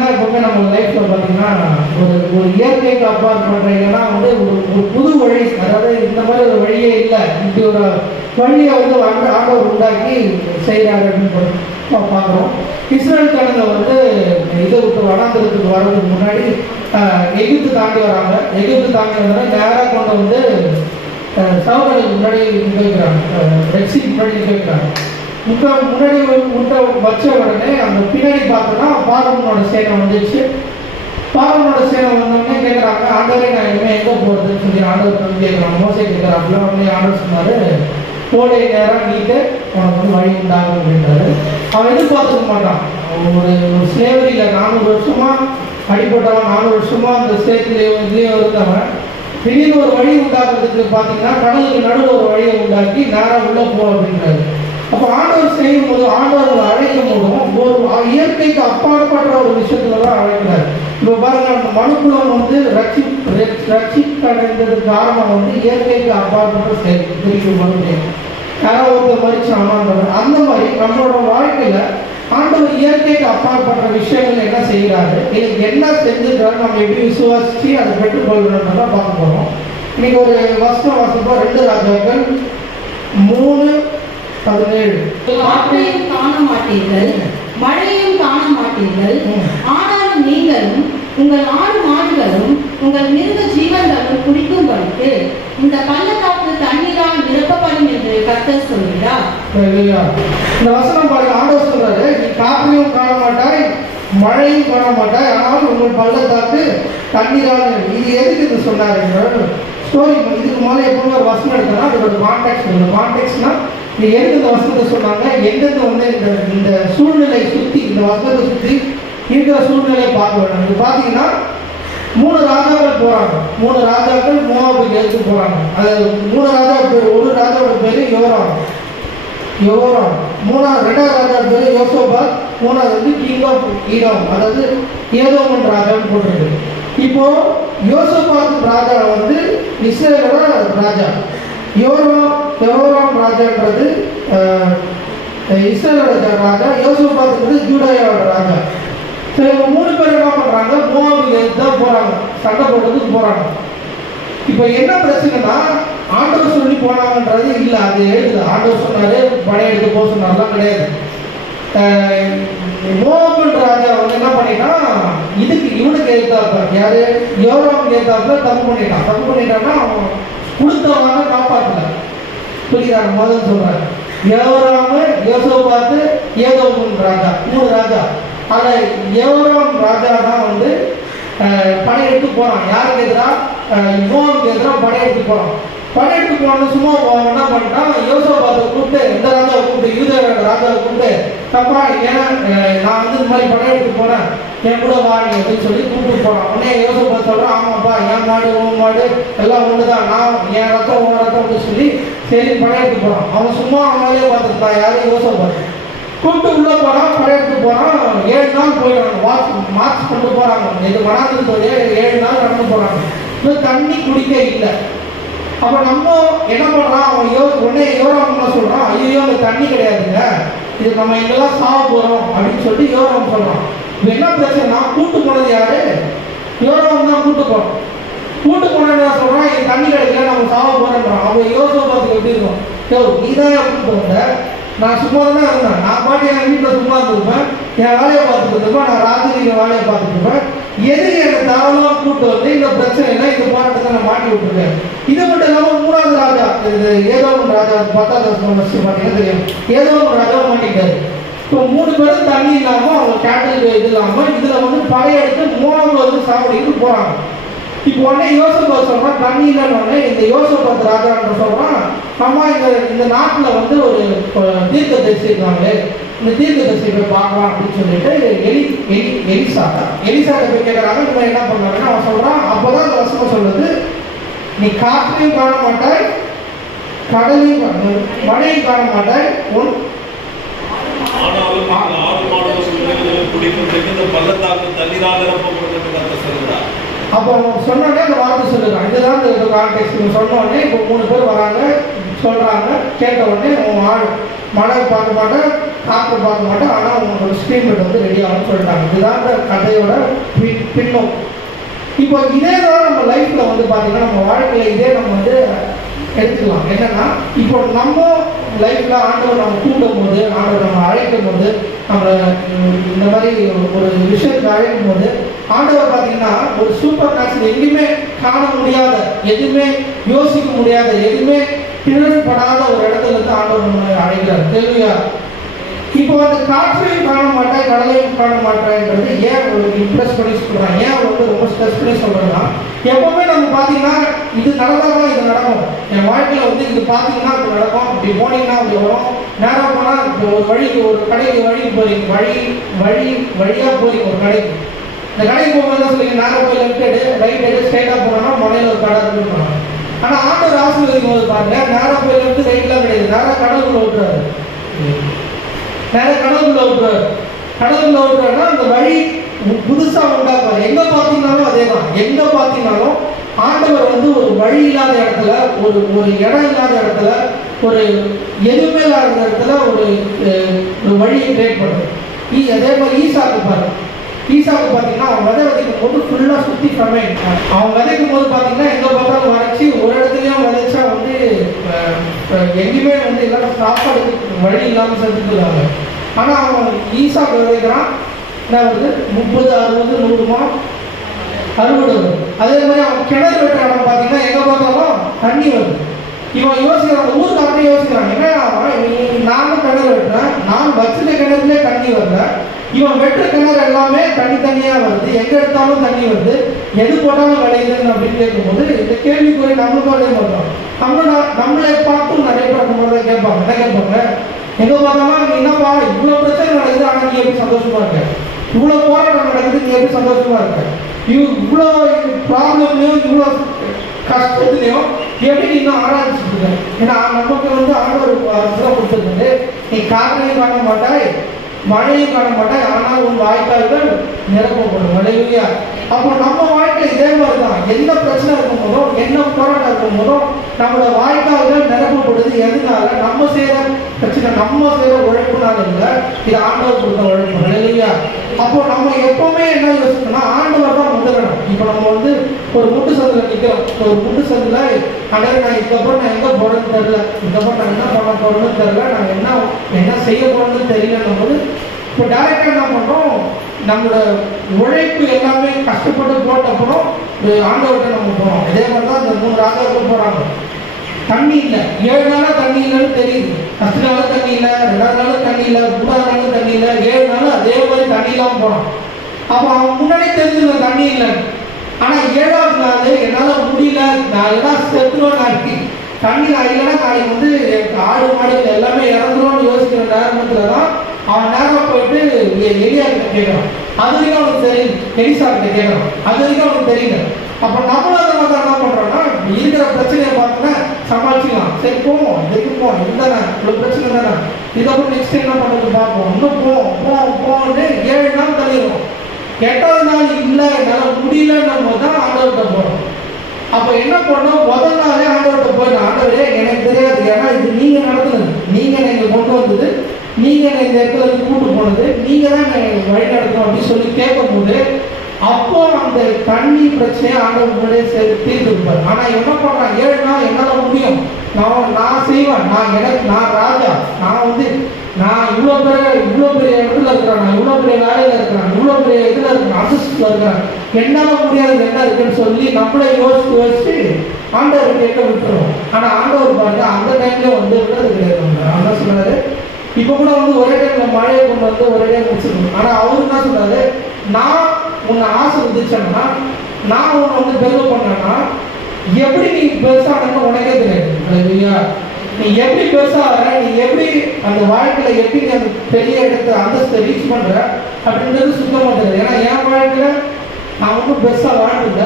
பார்த்தீங்கன்னா எப்பவுமே நம்ம லைஃப்ல பார்த்தீங்கன்னா ஒரு இயற்கைக்கு அப்பாற்பட்டீங்கன்னா வந்து ஒரு புது வழி, அதாவது இந்த மாதிரி ஒரு வழியே இல்லை, இப்படி ஒரு வழியை வந்து ஆண்டவர் உண்டாக்கி செய்கிறாரு அப்படின்னு பார்க்குறோம். இஸ்ரேல் ஜனங்க வந்து இதை விட்டு வனாந்திரத்துக்கு வர்றதுக்கு முன்னாடி எகிப்து தாண்டி வராங்க. எகிப்து தாண்டி வந்தோன்னா நேராக கொண்டு வந்து சவுகலுக்கு முன்னாடி வைக்கிறாங்க, ரெக்ஸிக்கு முன்னாடி வைக்கிறாங்க. முன்னாடி வச்ச உடனே அந்த பின்னாடி பார்த்தோன்னா பார்வோனோட சேனை வந்துச்சு. பார்வோனோட சேனை வந்தோடனே கேட்குறாங்க, ஆண்டவரே நான் இனிமேல் எங்கே போகிறதுன்னு சொல்லி ஆண்டவர் வந்து கேட்குறாங்க. மோசே கேட்குறாப்புல உடனே ஆண்டவர் சொன்னார், கோடை நேரம் நீட்டு உனக்கு வந்து வழி உண்டாகும் அப்படின்றாரு. அவன் எதிர்பார்த்துக்க மாட்டான். ஒரு ஸ்லேவரியில் 400 வருஷமா அடிப்பட்டவன், 400 வருஷமா அந்த ஸ்டேட்லேயே இருந்தவன் திடீர்னு ஒரு வழி உண்டாக்குறதுக்கு பார்த்தீங்கன்னா கடலுக்கு நடுவில் ஒரு வழியை உண்டாக்கி நேராக உள்ள போ அப்படின்றாரு. அப்போ ஆண்டவர் செய்யும் போது ஆண்டவர்களை அழைக்கும் போதும் ஒரு இயற்கைக்கு அப்பாற்பட்ட ஒரு விஷயத்துல தான் அழைக்கிறார். இப்போ பாருங்க, அந்த மனுக்குலம் வந்து ரட்சிப்படைந்ததுக்கு காரணம் வந்து இயற்கைக்கு அப்பாற்பட்ட செயல் தெரிவிக்க மறுபடியும் யாராவது ஒருத்தர் மறிச்சாங்க. அந்த மாதிரி நம்மளோட வாழ்க்கையில ஆண்டவர் இயற்கைக்கு அப்பாற்பட்ட விஷயங்கள் என்ன செய்கிறாரு, இதுக்கு என்ன செஞ்சுக்கிறாரு, நம்ம எப்படி விசுவாசிச்சு அதை பெற்றுக்கொள்கிறோம் தான் பார்க்க போறோம். இன்னைக்கு ஒரு வசனம் வாசிப்போம். 2 ராஜாக்கள் 3:17. காற்றையும் காண மாட்டீர்கள், மழையையும் காண மாட்டீர்கள், ஆனாலும் நீங்களும் உங்கள் ஆடு மாடுகளும் உங்கள் மிருக ஜீவன்களும் குடிக்கும்படிக்கு இந்த பள்ளத்தாக்கு தண்ணீரால் நிரப்பப்படும் என்று கர்த்தர் சொல்கிறார். இந்த வசனம் பாருங்க, ஆண்டவர் சொல்றாரு, நீ காற்றையும் காண மாட்டாய், மழையும் காண மாட்டாய், ஆனால் உங்கள் பள்ளத்தாக்கு தண்ணீரால். இது எதுக்கு இது சொன்னாரு ஸ்டோரி? இதுக்கு மேலே எப்பவுமே ஒரு வசனம் எடுத்தோம்னா அதோட கான்டெக்ட்னா இது எதுக்கு இந்த வசனத்தை சொன்னாங்க, எங்கேருந்து வந்து இந்த சூழ்நிலை சுற்றி, இந்த வசனத்தை சுற்றி இருக்கிற சூழ்நிலையை பார்க்க வேணும். இது பார்த்தீங்கன்னா 3 ராஜாக்கள் போறாங்க. 3 ராஜாக்கள் மோவாபுக்கு எடுத்து போறாங்க. அது 3 ராஜா பேர். ஒரு ராஜாவோட பேரு யோராம். 2வது ராஜா பேரு யோசோபாத். 3வது வந்து கிங் ஆஃப் ஈடாம், அதாவது ஏதோமன் ராஜான்னு போட்டிருக்கு. இப்போ யோசோபாத் ராஜா வந்து இஸ்ரேலோட ராஜா. யோராம் ராஜான்றது இஸ்ரேலோட ராஜா. யோசோபாத்ன்றது ஜூடாயோட ராஜா. சரி, இவங்க 3 பேர் என்ன பண்றாங்க, மோவாபுக்கு தான் போறாங்க, சண்டை போடுறதுக்கு போறாங்க. இப்போ என்ன பிரச்சனைனா, ஆண்டவர் சொல்லி போனாங்கன்றது இல்லை, அது எழுதுல ஆண்டவர் சொன்னாரு படையெடுத்து போக சொன்னார்லாம் கிடையாது. மோவாபு ராஜா வந்து என்ன பண்ணிட்டா, இவனுக்கு எழுத்தாப்ப யாரு யோராமுக்கு எழுத்தாப்புல தப்பு பண்ணிட்டான்னா அவன் கொடுத்தவங்க காப்பாற்றல. புரியுதா? முதல் சொல்றாரு, யோராமு, யோசோபாத்து, ஏதோமன் ராஜா, 3 ராஜா. ஆனால் யோராம் ராஜா தான் வந்து படையெடுத்து போறான். யாருக்கு எதிராக? மோவாபுக்கு எதிராக படையெடுத்து போறான். படையெடுத்து போனோம் சும்மா என்ன பண்ணிட்டான், யோசோபாத்தை கூப்பிட்டு, இந்த ராஜாவை கூப்பிட்டு, யூதேயோட ராஜாவை கூப்பிட்டு, தப்பா ஏன் நான் வந்து இந்த மாதிரி படையெடுத்து போறேன், என் கூட வாடி அப்படின்னு சொல்லி கூப்பிட்டு போறான். உடனே யோசோபாத் சொல்றான், ஆமாப்பா என் மாடு உன் மாடு எல்லாம் ஒண்ணுதான், நான் என் ரத்தம் உன் ரத்தம் அப்படின்னு சொல்லி சரி படையெடுத்து போறான். அவன் சும்மா அவனாலே பார்த்துருப்பான். யாரு? யோசோபாத். கூப்பிட்டு உள்ள போறான், படையெடுத்து போறான். 7 நாள் போயிடுறாங்க, மார்ச் கொண்டு போறாங்க. இது வனாந்திரத்தோடைய 7 நாள் நடந்து போறாங்க. இன்னும் தண்ணி குடிக்க இல்லை. அப்ப நம்ம என்ன பண்றான், அவன் உடனே யோராம் சொல்றான், ஐயோ அந்த தண்ணி கிடையாதுங்க, இது நம்ம எங்கெல்லாம் சாவ போறோம் அப்படின்னு சொல்லிட்டு யோராம் சொல்றான். இப்போ என்ன பிரச்சனை, கூட்டு போனது யாரு? யோராம் தான் கூட்டு போறோம். கூட்டு போன சொல்றான், என் தண்ணி கிடைக்கல, நம்ம சாவ போறோன்றான். அவன் யோசோபாத்துக்கு எப்படி இருக்கும், நீ தான் கூட்டு வந்த, நான் சும்மா தான் இருந்தேன், நான் பாட்டு என் வீட்டில் சும்மா இருந்திருப்பேன், என் வேலையை பார்த்துட்டு இருப்பேன், நான் ராத்திரி வேலையை பார்த்துட்டு இருப்பேன், எதுக்கு எனக்கு தாராளமாக கூட்டு வந்து இந்த பிரச்சனைனா இந்த போராட்டத்தை நான் மாட்டி விட்டுருக்கேன். இது மட்டும் இல்லாமல் 3வது ராஜா, இது ஏதோமன் ராஜா, 10வது வருஷம் பார்த்தீங்கன்னா தெரியும், ஏதோமன் ராஜா மாட்டிட்டாரு. இப்போ 3 பேரும் தண்ணி இல்லாமல் அவங்க கேட்டல் இது இல்லாமல் இதில் வந்து படையெடுத்து மோவாபுல வந்து சாவடிக்கு போகிறாங்க. இப்போ உடனே யோசபாத் சொல்றான், தண்ணி இல்லைன்னு. இந்த யோசபாத் ராஜான்ற சொல்றான், அம்மா இந்த நாட்டில் வந்து ஒரு தீர்க்கதரிசி இருக்காங்க, இந்த தீர்க்கதரிசி போய் பார்க்கலாம் அப்படின்னு சொல்லிட்டு எலிசாட்ட போய் கேட்கறாங்க. இந்த மாதிரி என்ன பண்ணாங்கன்னா அவன் சொல்றான், அப்போதான் அந்த வசனம் சொல்லுது, நீ காற்றையும் காண மாட்டாய், கடலையும் மழையும் காண மாட்டாய், அப்போ சொன்னோடனே அந்த வார்த்தை சொல்லுறான். இதுதான் கான்டெக்ட். சொன்னோடனே இப்போ 3 பேர் வராங்க, சொல்றாங்க. கேட்ட உடனே உன் மழை பார்க்க மாட்டேன், காற்று பார்க்க மாட்டேன், ஆனால் உங்களோட ஸ்க்ரீன் பெட் வந்து ரெடி ஆகும்னு சொல்லிட்டாங்க. இதுதான் இந்த கதையோட பின்னம். இப்போ இதே தான் நம்ம லைஃப்ல வந்து பார்த்தீங்கன்னா நம்ம வாழ்க்கையில இதே நம்ம வந்து எடுத்துக்கலாம். என்னன்னா இப்போ நம்ம லைஃப்ல ஆண்டவர் நம்ம கூட்டும் போது, ஆண்டவர் நம்ம அழைக்கும் போது, நம்ம இந்த மாதிரி ஒரு விஷயத்துக்கு அழைக்கும் போது ஆண்டவர் பார்த்தீங்கன்னா ஒரு சூப்பர் நேச்சுரல், எங்கேயுமே காண முடியாத, எதுவுமே யோசிக்க முடியாத, எதுவுமே திணறப்படாத ஒரு இடத்துல இருந்து ஆண்டவர் நம்ம அழைக்கிறார். தெரியலையா? இப்போ அந்த காற்றையும் காண மாட்டேன், கடலையும் காண மாட்டேன்ன்றது ஏன் இம்ப்ரெஸ் பண்ணி சொல்றாங்க, ஏன் வந்து ரொம்ப ஸ்ட்ரெஸ் பண்ணி சொல்றேன்னா, எப்பவுமே நம்ம பார்த்தீங்கன்னா இது நடந்தாதான் இது நடக்கும். என் வாழ்க்கையில வந்து இது பார்த்தீங்கன்னா அது நடக்கும், இப்படி போனீங்கன்னா அப்படி வரும், நேரம் போனால் ஒரு வழிக்கு, ஒரு கடைக்கு வழிக்கு போறீங்க, வழியா போறீங்க ஒரு கடைக்கு. இந்த கடைக்கு போகும்போது தான் சொல்லிங்க, நேரம் போய் லெஃப்ட் எடு, ரைட் எடு, ஸ்ட்ரைட்டா போனோம்னா மலையில ஒரு கடை இருக்குன்னு. ஆனா ஆண்டவர் ஆசீர்வதிக்கும் போது பாருங்க, நேரம் போய் லெஃப்ட் ரைட்லாம் கிடையாது, நேரம் கடவுளுக்குள்ள விட்டுறாரு. கடவுளுக்குள்ள விட்டுறாருன்னா அந்த வழி புதுசா உண்டாக்குவார். எங்க பார்த்தீங்கன்னாலும் அதே தான். எங்க பார்த்தீங்கன்னாலும் ஆண்டவர் வந்து ஒரு வழி இல்லாத இடத்துல, ஒரு இடம் இல்லாத இடத்துல, ஒரு எதுவுமே இல்லாத இடத்துல ஒரு வழியை கிரியேட் பண்ணுறது. அதே மாதிரி ஈசாக்கு பார்த்தீங்கன்னா அவன் விதை விதைக்கும் போது ஃபுல்லாக சுற்றி ஃபர்மைன். அவன் விதைக்கும் போது பார்த்தீங்கன்னா எங்கே பார்த்தாலும் வரைச்சி ஒரு இடத்துலையும் விதைச்சா வந்து எங்கேயுமே வந்து எல்லாரும் சாப்பாடுக்கு வழி இல்லாமல் செஞ்சுக்கிறாங்க. ஆனால் அவன் ஈசாக்கு விதைக்கிறான், என்ன வருது, 30, 60, 100 அறுவடை வருது. அதே மாதிரி அவன் கிணறு வெட்டுற இடம் பார்த்தீங்கன்னா எங்கே பார்த்தாலும் தண்ணி வருது. இவன் யோசிக்கிறான், ஊருக்கு அப்படியே யோசிக்கிறான், என்ன நானும் கிணறு வெட்டுறேன், நான் வச்சுட்ட கிணறுலேயே தண்ணி வரல, இவன் வெட்டுற கிணறு எல்லாமே தனித்தனியா வருது, எங்க எடுத்தாலும் தண்ணி வருது, எது போட்டாலும் விளையுதுன்னு அப்படின்னு கேட்கும்போது இந்த கேள்விக்குறை நம்மளுக்கும் அதே மாதிரி நம்மளை பார்த்தும் நிறைய பேர் அந்த மாதிரி தான் கேட்பாங்க. என்ன கேட்பாங்க, எங்க பார்த்தாலும் நீ என்னப்பா இவ்வளவு பிரச்சனை நடக்குது, ஆனா நீ எப்படி சந்தோஷமா இருக்க, இவ்வளவு போராட்டம் நடக்குது, நீ எப்படி சந்தோஷமா இருக்க, இவ்வளோ ப்ராப்ளம்லையும் இவ்வளோ கஷ்டத்துலையும் எப்படி நீ இன்னும் ஆராய்ச்சிட்டு இருக்க. ஏன்னா நமக்கு வந்து ஆண்டவர் கொடுத்துருக்குது, நீ காற்றையும் காண மாட்டாய், மழையும் காண மாட்டாய், ஆனால் உன் வாய்க்கால்கள் நிரப்பப்படும். மழையா? அப்போ நம்ம வாழ்க்கை இதே மாதிரி தான். எந்த பிரச்சனை இருக்கும் போதும், என்ன போராட்டம் இருக்கும் போதும் நம்மளோட வாய்க்கால்கள் நிரப்பப்படுது. எதுனால? நம்ம செய்யற பிரச்சனை, நம்ம செய்யற உழைப்புனால இல்லை, இது ஆண்டவர் கொடுத்த உழைப்பு. மழையா? அப்போ நம்ம எப்பவுமே என்ன யோசிக்கணும்னா ஆண்டவர் தான் முதலிடம். இப்போ நம்ம வந்து ஒரு முட்டு சந்தில் நிற்கிறோம், ஒரு முட்டு சந்தில் அதாவது நான் இதுக்கப்புறம் நான் எங்கே போறேன்னு தெரியல, இதுக்கப்புறம் நான் என்ன பண்ண போறேன்னு தெரியல, நான் என்ன செய்ய போறேன்னு தெரியலன்னும் போது இப்போ டைரக்டா என்ன பண்றோம், நம்மளோட உழைப்பு எல்லாமே கஷ்டப்பட்டு போட்ட அப்புறம் ஆண்டவர்கிட்ட நம்ம போறோம். இதே மாதிரி தான் இந்த 3 ராஜாக்கள் போறாங்க. தண்ணி இல்லை, 7 நாளா தண்ணி இல்லைன்னு தெரியுது. ஃபர்ஸ்ட் நாளும் தண்ணி இல்லை, 2வது நாளும் தண்ணி இல்லை, 3வது நாளும் தண்ணி இல்லை, 7 நாள் அதே மாதிரி தண்ணி இல்லாம போறான். அப்போ அவன் முன்னாடியே தெரிஞ்சுக்கணும் தண்ணி இல்லைன்னு. ஆனா 7வது நாள் என்னால முடியல, நான் எல்லாம் செத்துருவேன், தண்ணி நான் இல்லைன்னா நாளைக்கு வந்து ஆடு மாடுகள் எல்லாமே இறந்துரும்னு யோசிக்கிற நேரத்துல தான் அவன் நேரம் போயிட்டு எலியா கிட்ட கேட்கறான். அது வரைக்கும் அவனுக்கு தெரியும், எலிசா கிட்ட கேட்கறான், அது வரைக்கும் அவனுக்கு தெரியல. அப்ப நம்மளும் அந்த மாதிரி என்ன பண்றோம்னா இருக்கிற பிரச்சனையை பார்த்தோன்னா சமாளிச்சுக்கலாம், சரி போவோம், இதுக்கு போவோம், இதுதானே இவ்வளவு பிரச்சனை தானே, இதுக்கப்புறம் நெக்ஸ்ட் என்ன பண்றது பார்ப்போம், இன்னும் போவோம்னு 7 நாள் தள்ளிடுவோம். 8வது நாள் இல்லை என்னால முடியலன்னும் போது தான் ஆண்டவர்கிட்ட போறோம். அப்ப என்ன பண்ணோம், முதல் நாளே ஆண்டவர்கிட்ட போயிடும், ஆண்டவரே எனக்கு தெரியாது, ஏன்னா இது நீங்க நடத்துனது, நீங்க என்னை கொண்டு வந்தது, நீங்க என்னை இந்த இடத்துல இருந்து கூட்டு போனது, நீங்க தான் என்னை வழி நடத்தணும் அப்படின்னு சொல்லி கேட்கும் போது அப்போ அந்த தண்ணி பிரச்சனையை ஆண்டவர் முன்னாடியே தீர்த்து இருப்பார். ஆனா என்ன பண்றான், 7 நாள் என்னால முடியும், நான் செய்வேன், நான் ராஜா, நான் இவ்வளவு பெரிய இடத்துல இருக்கிறேன், நான் இவ்வளவு பெரிய வேலையில இருக்கிறேன், இவ்வளவு பெரிய இதுல இருக்கிறேன், அசிஸ்ட்ல இருக்கிறேன், என்னால முடியாது என்ன இருக்குன்னு சொல்லி நம்மளே யோசிச்சு ஆண்டவர் கேட்க விட்டுருவோம். ஆனா ஆண்டவர் பாருங்க அந்த டைம்ல வந்து விடுறது கிடையாது. அதான் சொன்னாரு, இப்ப கூட வந்து ஒரே டைம்ல மழையை கொண்டு வந்து ஒரே டைம் முடிச்சிருக்கணும். ஆனா அவரு என்ன சொன்னாரு, நான் உன்னை ஆசீர்வதிச்சேன்னா, நான் உன்னை வந்து பெருமை பண்ணேன்னா, எப்படி நீ பெருசானு உனக்கே தெரியாது. நீ எப்படி பெருசா வர, நீ எப்படி அந்த வாழ்க்கையில எப்படி நீ அந்த பெரிய இடத்த அந்தஸ்தை ரீச் பண்ற அப்படின்றது சுத்தமா தெரியாது. ஏன்னா என் வாழ்க்கையில நான் ஒன்றும் பெருசா வாழ்ந்துல,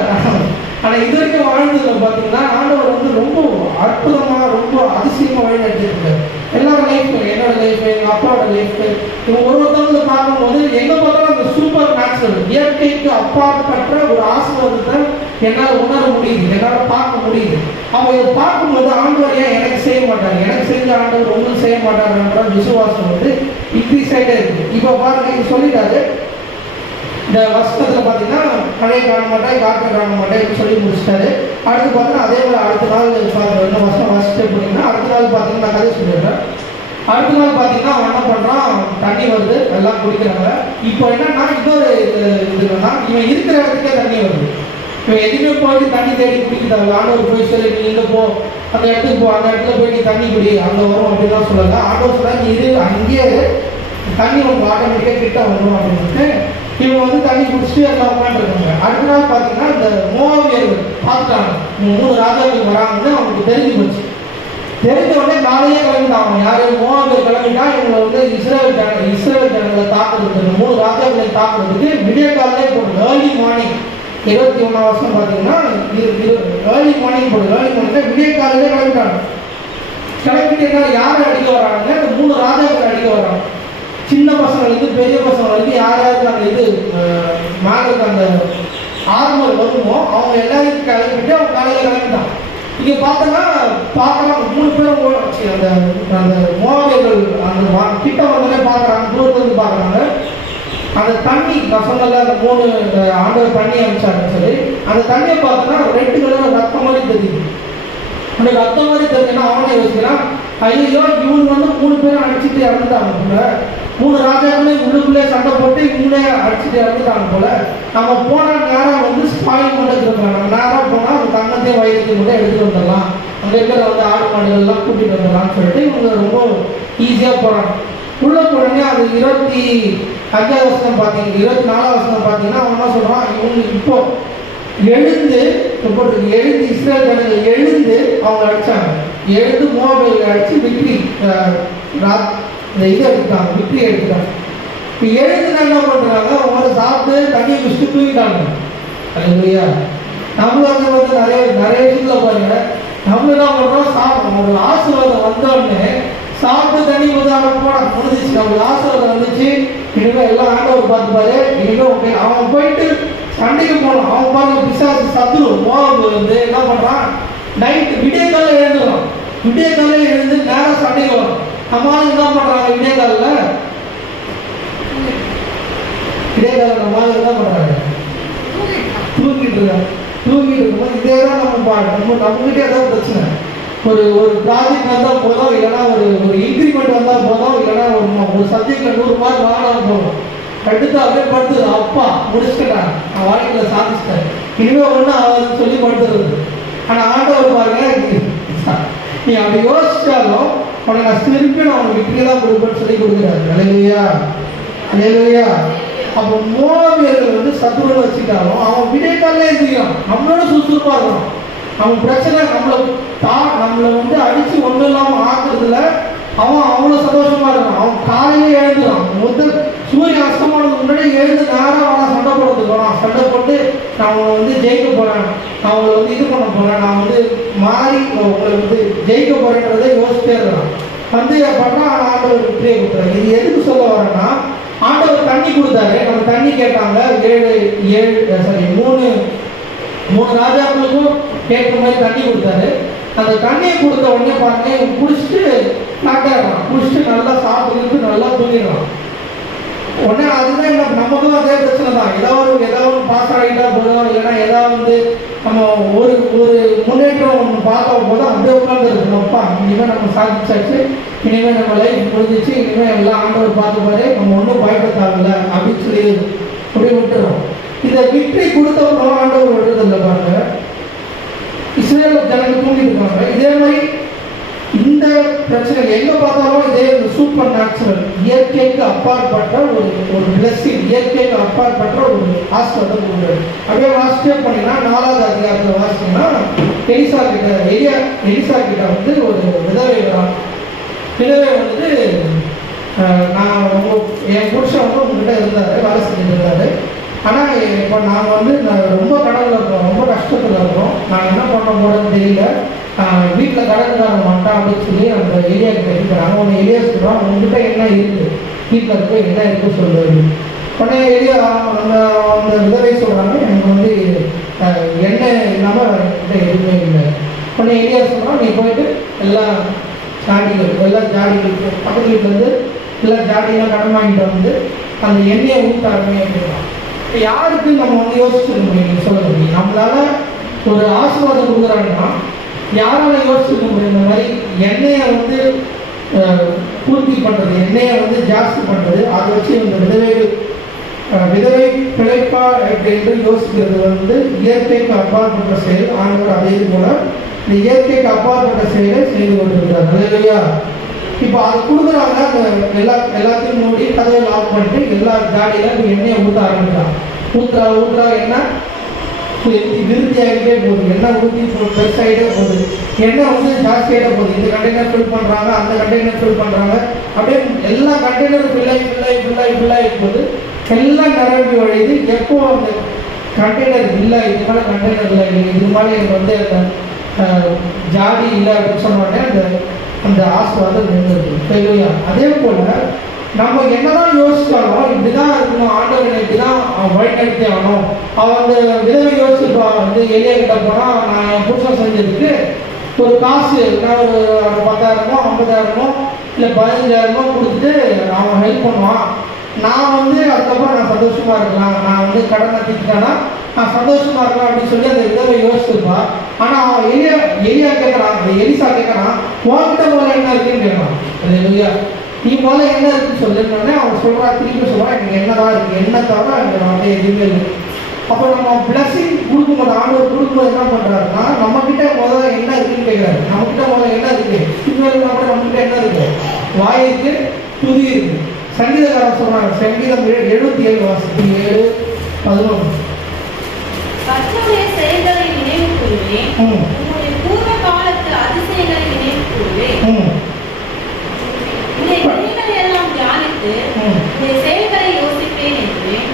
ஆனா இது வரைக்கும் வாழ்ந்ததுல பாத்தீங்கன்னா ஆண்டவர் வந்து ரொம்ப அற்புதமா, ரொம்ப அதிசயமா வழி நடத்திருக்காரு. எல்லாரோட லைஃப், என்னோட லைஃப், எங்க அப்பாவோட லைஃப், இவங்க ஒருத்தவங்க பார்க்கும்போது எங்க பார்த்தாலும் அந்த சூப்பர் நேச்சுரல், இயற்கைக்கு அப்பாற்பட்ட ஒரு ஆசீர்வாதத்தை என்னால் உணர முடியுது, என்னால் பார்க்க முடியுது. அவங்க இதை பார்க்கும்போது ஆண்டவர் ஏன் எனக்கு செய்ய மாட்டாங்க, எனக்கு செஞ்ச ஆண்டவர் ஒன்றும் செய்ய மாட்டாங்கன்ற விசுவாசம் வந்து இன்க்ரீஸ் ஆகிட்டே இருக்குது. இப்போ பாருங்க, இது சொல்லிட்டாரு. இந்த வருஷத்தில் பார்த்தீங்கன்னா மழையை காண மாட்டேன், காற்றை காண மாட்டேன் சொல்லி முடிச்சிட்டாரு. அடுத்து பார்த்தீங்கன்னா அதே மாதிரி அடுத்த நாள் பார்க்குறேன், இந்த வருஷம் வருஷத்தை போனீங்கன்னா அடுத்த நாள் பார்த்தீங்கன்னா நான் கதை சொல்லிடுறேன். அடுத்த நாள் பார்த்தீங்கன்னா அவன் என்ன பண்ணுறான், தண்ணி வருது, எல்லாம் குடிக்கிறாங்க. இப்போ என்னன்னா இன்னொரு இதுன்னா இவன் இருக்கிற இடத்துக்கே தண்ணி வருது. இவன் எதுவுமே போயிட்டு தண்ணி தேடி குடிக்கிறாங்க. ஆண்டவர் போய் சொல்லி நீ இங்கே போ, அந்த இடத்துக்கு போ, அந்த இடத்துல போய் நீ தண்ணி குடி, அங்கே வரும் அப்படின்லாம் சொல்லலை. ஆண்டவர் சொல்ல நீ இரு, அங்கேயே தண்ணி உங்க ஆட்டோமேட்டிக்காக கிட்ட வந்துடும் அப்படின்ட்டு இவங்க வந்து தண்ணி குடிச்சிட்டு எல்லாம் உட்காந்துருக்காங்க. அடுத்த நாள் பார்த்தீங்கன்னா இந்த மோவாபியர்கள் பார்த்துட்டாங்க, 3 ராஜாக்கள் வராங்கன்னு அவங்களுக்கு தெரிஞ்சு போச்சு. தெரிஞ்ச உடனே நாளையே கிளம்பிட்டாங்க. யாரு மோவாபியர் கிளம்பிட்டா இவங்க வந்து இஸ்ரேல் ஜனங்களை தாக்குறதுக்கு, 3 ராஜாக்களை தாக்குறதுக்கு விடிய காலையே போடுது. ஏர்லி மார்னிங் 21ஆம் வருஷம் பார்த்தீங்கன்னா ஏர்லி மார்னிங் போடுது. ஏர்லி மார்னிங் விடிய காலையிலே கிளம்பிட்டாங்க. கிளம்பிட்டு யாரை அடிக்க வராங்க, இந்த 3 ராஜாக்களை அடிக்க வராங்க. சின்ன பசங்களுக்கு பெரிய பசங்களுக்கு யாராவது அந்த இது மேலுக்கு அந்த ஆர்மர் வருமோ அவங்க எல்லாருக்கும் கிளம்பிட்டு அவங்க காலையில் கிளம்பிட்டான். இங்கே பார்த்தோன்னா பார்க்கலாம் 3 பேரும் ஓடிச்சு. அந்த அந்த மோவாபியர்கள் அந்த கிட்ட வந்தோடனே பார்க்குறாங்க, தூரத்துலேருந்து பார்க்குறாங்க. அந்த தண்ணி நான் சொன்னல அந்த 3 ஆண்டவர் தண்ணி அனுப்பிச்சாருன்னு சொல்லி அந்த தண்ணியை பார்த்தோன்னா ரெட் கலர் ரத்தம் மாதிரி தெரியுது. அந்த ரத்தம் மாதிரி தெரிஞ்சுன்னா அவனே யோசிக்கிறான், ஐயோ இவங்க வந்து 3 பேரும் அடிச்சுட்டு இறந்துட்டாங்க போல, 3 ராஜாக்களையும் உள்ளுக்குள்ளே சண்டை போட்டு இவங்களே அடிச்சுட்டு இறந்துட்டாங்க போல, நம்ம போனால் நேரம் வந்து ஸ்பாயில் பண்ணிட்டு இருக்காங்க. நம்ம நேரம் போனால் அந்த தங்கத்தையும் வயிற்றுக்கு மட்டும் எடுத்துகிட்டு வந்துடலாம், அங்கே இருக்கிற வந்து ஆடு மாடுகள்லாம் கூட்டிகிட்டு வந்துடலாம்னு சொல்லிட்டு இவங்க ரொம்ப ஈஸியாக போகிறாங்க. உள்ள போனோடனே அது 25ஆம் வருஷம் பார்த்தீங்கன்னா 24ஆம் வருஷம் பார்த்தீங்கன்னா அவன் என்ன சொல்கிறான், இவங்க இப்போ எழுந்து இஸ்ரேல் ஜனங்கள் எழுந்து அவங்க அடிச்சாங்க. எழுந்து மோவாபியர்களை அடிச்சு விக்ரி இந்த இதை எடுத்துட்டாங்க, விக்ரி எடுத்துட்டாங்க. இப்போ எழுந்து என்ன பண்ணுறாங்க, அவங்க வந்து சாப்பிட்டு தண்ணியை குடிச்சுட்டு தூங்கிட்டாங்க. இல்லையா நம்மளும் வந்து வந்து நிறைய விஷயத்துல பாருங்க, நம்ம என்ன பண்ணுறோம், ஒரு ஆசீர்வாதம் வந்தோடனே சாப்பிட்டு தண்ணி வந்து அவன் போட முடிஞ்சிச்சு, நம்மளுக்கு ஆசீர்வாதம் வந்துச்சு, இனிமேல் எல்லாம் ஆண்டவர் பார்த்துப்பாரு, இனிமேல் ஓகே. அவன் போயிட்டு சண்டைக்கு போனான். அவன் பாருங்க பிசாசு சத்துரு மோவாபு வந்து என்ன பண்ணுறான், நைட்டு விடிய காலையில் எழுந்துடுறான். விடிய காலையில் எழுந்து நேரம் சண்டைக்கு வரும். நம்மளால என்ன பண்ணுறாங்க, விடிய காலில் நம்மளால என்ன பண்ணுறாங்க, தூங்கிட்டு இருக்காங்க. தூங்கிட்டு இருக்கும்போது இதே தான் நம்மகிட்டே ஏதாவது பிரச்சனை, ஒரு ப்ராஜெக்ட் வந்தால் போதும், இல்லைன்னா ஒரு இன்க்ரிமெண்ட் வந்தால் போதும், இல்லைன்னா ஒரு சப்ஜெக்டில் 100 மார்க் வாங்கினா போதும், எடுத்து அப்படியே படுத்து அப்பா முடிச்சுட்டேன், நான் வாழ்க்கையில் சாதிச்சிட்டேன், இனிமேல் ஒன்று அவருக்கு சொல்லி படுத்துறது. ஆனால் ஆண்டவர் பாருங்க, நீ அப்படி யோசிச்சாலும் உனக்கு நான் திருப்பி நான் உனக்கு விக்ரி தான் கொடுப்பேன்னு சொல்லி கொடுக்குறாரு. அல்லேலூயா அல்லேலூயா. அப்போ மோவாபியர்கள் வந்து சத்துருவை வச்சுட்டாலும் அவன் விடைக்காலே இருக்கான், நம்மளோட சுறுசுறுப்பாக இருக்கணும். அவன் பிரச்சனை நம்மளை வந்து அடித்து ஒன்றும் இல்லாமல் ஆக்குறதுல அவன் அவ்வளோ சந்தோஷமா இருக்கான். அவன் காலையிலே எழுந்துறான், முதல் சூரிய அஸ்தமானதுக்கு முன்னாடி எழுந்து நேரம் அவனை சண்டை போடுறதுக்கு போகிறான். சண்டை போட்டு நான் வந்து ஜெயிக்க போகிறேன், நான் அவங்களை வந்து இது பண்ண போகிறேன், நான் வந்து மாறி உங்களை வந்து ஜெயிக்க போகிறேன்றதை யோசிச்சே இருக்கிறான். வந்து பண்ணால் ஆண்டவர் வெற்றியை கொடுத்தாரு. இது எதுக்கு சொல்ல வரேன்னா, ஆண்டவர் தண்ணி கொடுத்தாரு, நம்ம தண்ணி கேட்டாங்க. 3 ராஜாக்களுக்கும் கேட்குற மாதிரி தண்ணி கொடுத்தாரு. அந்த தண்ணியை கொடுத்த உடனே பாருங்க, குடிச்சிட்டு நாட்டாடுறான், குடிச்சிட்டு நல்லா சாப்பிட்டு நல்லா தூங்கிடுறான். உடனே அதுதான் என்ன, நமக்கும் அதே பிரச்சனை தான். ஏதாவது பாஸ் ஆகிட்டா போதும், இல்லைன்னா ஏதாவது நம்ம ஒரு முன்னேற்றம் ஒன்று பார்த்தா போதும் அப்படியே உட்காந்து இருக்கணும்ப்பா, இனிமேல் நம்ம சாதிச்சாச்சு, இனிமேல் நம்ம லைஃப் முடிஞ்சிச்சு, இனிமேல் எல்லாம் ஆண்டவர் பார்த்துப்பாரு, நம்ம ஒன்றும் பயப்படாதுல்ல அப்படின்னு சொல்லி அப்படி விட்டுறோம். இதை விக்ரி கொடுத்தப்பறம் ஆண்டவர் விடுறதில்லை பாருங்க. இஸ்ரேல் ஜனங்கள் தூங்கிட்டு இருக்காங்க. இதே மாதிரி இந்த பிரச்சனை எங்க பார்த்தாலும் இதே சூப்பர் நேச்சுரல், இயற்கைக்கு அப்பாற்பட்ட ஒரு பிளஸிங், இயற்கைக்கு அப்பாற்பட்ட ஒரு ஆசீர்வாதம் உண்டு. அப்படியே வாசிட்டே பண்ணீங்கன்னா 4ஆவது அதிகாரத்தில் வாசிச்சீங்கன்னா எலிசா கிட்ட வந்து ஒரு விதவை வரான். விதவை வந்து நான் என் புருஷன் வந்து உங்ககிட்ட இருந்தாரு, வேலை செஞ்சுட்டு இருந்தாரு, ஆனால் இப்போ நாங்கள் வந்து ரொம்ப கடனில் இருக்கோம், ரொம்ப கஷ்டத்தில் இருக்கோம், நாங்கள் என்ன பண்ண போகிறோன்னு தெரியல, வீட்டில் கடன்காரன் மாட்டான் அப்படின்னு சொல்லி அந்த ஏரியா கிட்ட இருக்கிறாங்க. உன்னை ஏரியா சொல்கிறான், உங்ககிட்ட என்ன இருக்குது, வீட்டில் இருக்க என்ன இருக்குது சொல்லுவாரு. உடனே ஏரியா அந்த விதவை சொல்கிறாங்க, எனக்கு வந்து எண்ணெய் இல்லாமல் என்கிட்ட எதுவுமே இல்லை. உடனே ஏரியா சொல்கிறான், நீ போயிட்டு எல்லாம் ஜாடிகள் எல்லாம் ஜாடிகள் பக்கத்து வீட்டிலேருந்து எல்லாம் ஜாடியெல்லாம் கடன் வாங்கிட்டு வந்து அந்த எண்ணெயை ஊற்றாருமே அப்படின்னா யாருக்கு நம்ம வந்து யோசிச்சுக்க முடியும் சொல்ல முடியும்? நம்மளால ஒரு ஆசீர்வாதம் கொடுக்குறாங்கன்னா யாரால யோசிச்சுக்க முடியும்? இந்த மாதிரி எண்ணெயை வந்து பூர்த்தி பண்ணுறது, எண்ணெயை வந்து ஜாஸ்தி பண்ணுறது, அதை வச்சு இந்த விதவை பிழைப்பா அப்படின்னு யோசிக்கிறது வந்து இயற்கைக்கு அப்பாற்பட்ட செயல். ஆண்டவர் அதே போல இந்த இயற்கைக்கு அப்பாற்பட்ட செயலை செய்து கொண்டிருக்கிறார் இல்லையா? இப்போ அது கொடுக்குறாங்க, அந்த எல்லாத்தையும் மூடி கதவை லாக் பண்ணிட்டு எல்லா ஜாடியில எண்ணெயை ஊற்ற ஆரம்பிக்கிறாங்க. ஊற்றுறா எண்ணெய் விருத்தியாகிட்டே போகுது, எண்ணெய் ஊற்றி பெருசாகிட்டே போகுது, எண்ணெய் வந்து ஜாஸ்தியாகிட்டே போகுது. இந்த கண்டெய்னர் ஃபில் பண்ணுறாங்க, அந்த கண்டெய்னர் ஃபில் பண்ணுறாங்க, அப்படியே எல்லா கண்டெய்னரும் ஃபில்லாகி போகுது. எல்லாம் நிரம்பி வழியுது. எப்போ அந்த கண்டெய்னர் இல்லை, இது மேலே கண்டெய்னர் இல்லை, இது மாதிரி எனக்கு வந்து அந்த ஜாடி இல்லை அப்படின்னு சொன்னோடனே அந்த ஆசீர்வாதம் நின்றுது. சரியா? அதே போல் நம்ம என்னதான் யோசிச்சாலும் இப்படிதான் இருக்கணும், ஆண்டவரை இப்படிதான் வழிநடத்தி ஆகணும். அவன் அந்த விதவை யோசிச்சுப்பான். வந்து எளிய கிட்ட போனா நான் என் புருஷன் செஞ்சதுக்கு ஒரு காசு, நான் ஒரு 10,000மோ 50,000மோ இல்லை 15,000மோ கொடுத்துட்டு அவன் ஹெல்ப் பண்ணுவான். நான் வந்து அதுக்கப்புறம் நான் சந்தோஷமா இருக்கலாம், நான் வந்து கடனை தீர்த்துட்டேன்னா நான் சந்தோஷமா இருக்கலாம் அப்படின்னு சொல்லி அந்த விதவை யோசிச்சிருப்பான். ஆனா அவன் எலியா கேட்கறான், எலிசா கேட்கறான், உன்கிட்ட போல என்ன இருக்குன்னு கேட்கறான். இல்லையா? நீ போல என்ன இருக்குன்னு சொல்லிருந்தோடனே அவன் சொல்றான், திருப்பி சொல்றான், எனக்கு என்னதான் இருக்கு, என்ன தவிர எனக்கு வந்து எதுவுமே இல்லை. அப்போ நம்ம பிளஸிங் கொடுக்கும்போது, ஆண்டவர் கொடுக்கும்போது என்ன பண்றாருன்னா, நம்ம கிட்ட முதல்ல என்ன இருக்குன்னு கேட்கிறாரு. நம்ம கிட்ட முதல்ல என்ன இருக்கு? இன்னொரு நம்ம கிட்ட என்ன இருக்கு? வாய் இருக்கு, துதி இருக்கு. சங்கீதக்காரன் சொல்றாங்க, சங்கீதம் 77:7-11. கர்த்தருடைய செயல்களை நினைவு கூறுவேன், உங்களுடைய பூர்வ காலத்து அதிசயங்களை நினைவு கூறுவேன். உங்களுடைய கிரியைகளை எல்லாம் தியானித்து உங்களுடைய செயல்களை யோசிப்பேன் என்றேன்.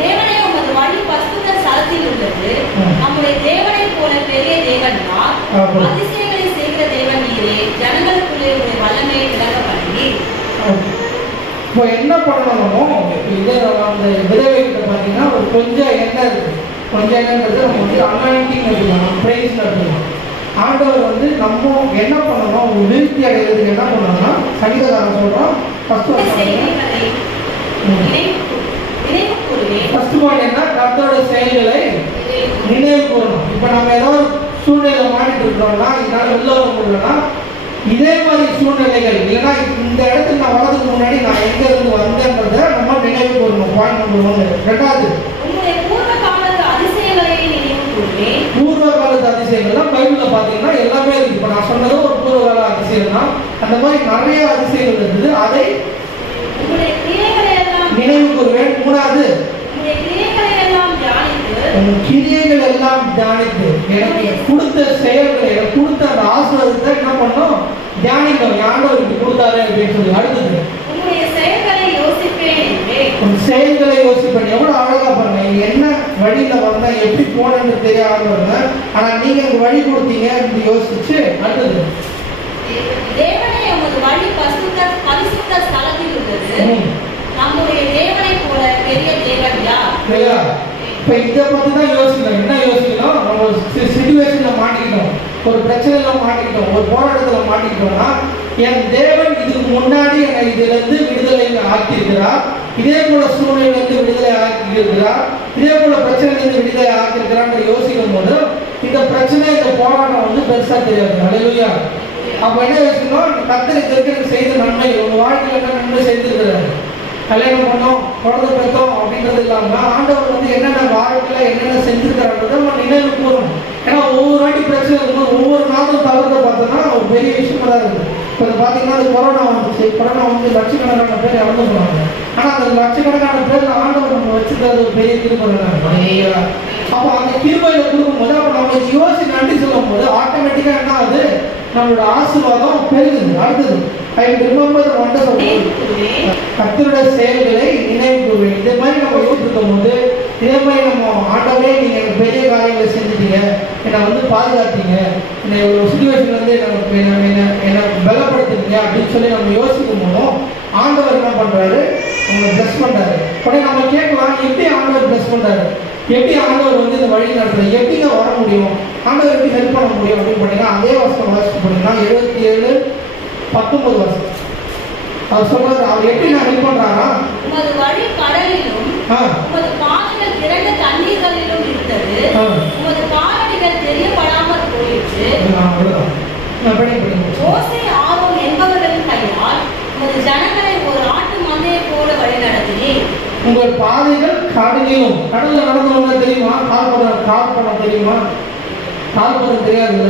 தேவனே, உமது வழி பரிசுத்த ஸ்தலத்தில் உள்ளது. நம்முடைய தேவனை போல பெரிய தேவன் யார்? அதிசயங்களை செய்கிற தேவன் நீரே. ஜனங்களுக்குள்ளே உடைய வல்லமையை விளங்க பண்ணி. இப்போ என்ன பண்ணணுமோ இது அந்த விதவைகிட்ட பார்த்தீங்கன்னா ஒரு கொஞ்சம் எண்ணெய் இருக்கு. கொஞ்சம் எண்ணெய்ன்றது நம்ம வந்து அனாயிண்டிங் எடுத்துக்கலாம், பிரைஸ் எடுத்துக்கலாம். ஆண்டவர் வந்து நம்ம என்ன பண்ணணும், ஒரு விருத்தி அடைகிறதுக்கு என்ன பண்ணணும்னா, சங்கீதக்காரன் சொல்றோம் ஃபர்ஸ்ட் பாயிண்ட் என்ன, கர்த்தருடைய செயல்களை நினைவு கூறணும். இப்போ நம்ம ஏதோ ஒரு சூழ்நிலை மாறிட்டு இருக்கிறோம்னா, இதனால வெளில வர முடியலன்னா, இதே மாதிரி சூழ்நிலைகள் இல்லைன்னா இந்த இடத்துல நான் வரதுக்கு முன்னாடி நான் எங்க இருந்து வந்தேன்றத நம்ம நினைவு கூறணும். Point number 1. ரெண்டாவது, பூர்வ காலத்து அதிசயங்கள் தான் பைபிள்ல பாத்தீங்கன்னா எல்லாமே இருக்கு. இப்ப நான் சொன்னது ஒரு பூர்வ கால அதிசயம் தான். அந்த மாதிரி நிறைய அதிசயங்கள் இருக்குது. அதை நினைவு கூறுவேன். மூணாவது, கிரியைகள் எல்லாம் தியானித்து எனக்கு கொடுத்த செயல்களை, எனக்கு கொடுத்த அந்த ஆசீர்வாதத்தை என்ன பண்ணோம், தியானிக்கணும். ஆண்டவர் இப்படி கொடுத்தாரு அப்படின்னு சொல்லி. அடுத்தது, செயல்களை யோசிப்பேன். எவ்வளவு அழகா பாருங்க, என்ன வழியில வந்தேன், எப்படி போனேன்னு தெரியாத இருந்தேன், ஆனா நீங்க எனக்கு வழி கொடுத்தீங்க அப்படின்னு யோசிச்சு. அடுத்தது, தேவனே, உமது வழி பரிசுத்த ஸ்தலத்தில் உள்ளது. நம்முடைய தேவனை போல பெரிய தேவன் யார்? இப்ப இதை பத்தி தான் யோசிக்கணும். என்ன யோசிக்கணும், நம்ம சிச்சுவேஷன்ல மாட்டிக்கிட்டோம், ஒரு பிரச்சனையில மாட்டிக்கிட்டோம், ஒரு போராட்டத்துல மாட்டிக்கிட்டோம்னா, என் தேவன் இதுக்கு முன்னாடி என்னை இதுல இருந்து விடுதலை ஆக்கியிருக்கிறார், இதே போல சூழ்நிலையில இருந்து விடுதலை ஆக்கியிருக்கிறார், இதே போல பிரச்சனையில இருந்து விடுதலை ஆக்கியிருக்கிறான்னு யோசிக்கும் போது இந்த பிரச்சனை, இந்த போராட்டம் வந்து பெருசா தெரியாது. அல்லேலூயா. அப்ப என்ன யோசிக்கணும், கர்த்தர் இதற்கு செய்த நன்மை, உங்க வாழ்க்கையில என்ன நன்மை செய்திருக்கிறாரு. கல்யாணம் பண்ணோம், குழந்தை பெற்றோம் அப்படின்றது இல்லாம ஆண்டவர் வந்து என்னென்ன வாழ்க்கையில என்னென்ன செஞ்சிருக்கிறான்றதை நம்ம நினைவு கூறணும். ஏன்னா ஒவ்வொரு வாட்டி பிரச்சனை இருக்கும்போது ஒவ்வொரு நாளும் தவறுத பார்த்தோம்னா ஒரு பெரிய விஷயமா தான் இருக்குது. இப்போ பார்த்தீங்கன்னா அது கொரோனா வந்துச்சு. கொரோனா வந்து லட்சக்கணக்கான பேர் இறந்து போனாங்க. ஆனால் அந்த லட்சக்கணக்கான பேர் ஆண்டவர் நம்ம வச்சுக்கிறது ஒரு பெரிய கிருபை. அப்போ அந்த கிருபையில கொடுக்கும்போது அப்போ நம்ம யோசிச்சு நன்றி சொல்லும் போது ஆட்டோமேட்டிக்கா என்ன ஆகுது, நம்மளோட ஆசீர்வாதம் பெருகுது. அடுத்தது, கர்த்தருடைய செயல்களை நினைவு கூறுவேன். இதே மாதிரி நம்ம யோசிக்கும் போது, இதே மாதிரி நம்ம ஆண்டவரே நீங்க எனக்கு பெரிய காரியங்களை செஞ்சுட்டீங்க, என்னை வந்து பாதுகாத்தீங்க, என்னை ஒரு சுச்சுவேஷன்ல இருந்து என்னை பலப்படுத்துறீங்க அப்படின்னு சொல்லி நம்ம யோசிக்கும் போதும் ஆண்டவர் என்ன பண்றாரு, நம்ம பிளஸ் பண்றாரு. உடனே நம்ம கேட்கலாம், எப்படி ஆண்டவர் பிளஸ் பண்றாரு? எப்படி ஆண்டவர் வந்து இந்த வழி நடத்துறது, எப்படிங்க வர முடியும், ஆண்டவர் எப்படி ஹெல்ப் பண்ண முடியும் அப்படின்னு பண்ணீங்கன்னா அதே வருஷம் வாசிச்சு பண்ணீங்கன்னா 77:19 வருஷம் அவர் சொல்றாரு. அவர் எப்படி நான் ஹெல்ப் பண்றாரா, உமது வழி கடலிலும் உமது பாதைகள் திரண்ட தண்ணீர்களிலும் இருந்தது, உமது காலடிகள் தெரியப்படாமல் போயிற்று. மோசே ஆரோன் என்பவர்களின் கையால் உமது ஜனங்களை ஒரு ஆட்டு மந்தையை போல வழி நடத்தினீர். உங்கள் பாதைகள் கடலிலும், கடல்ல நடந்தவங்க தெரியுமா, கால்படம் தெரியுமா, கால்படம் தெரியாது.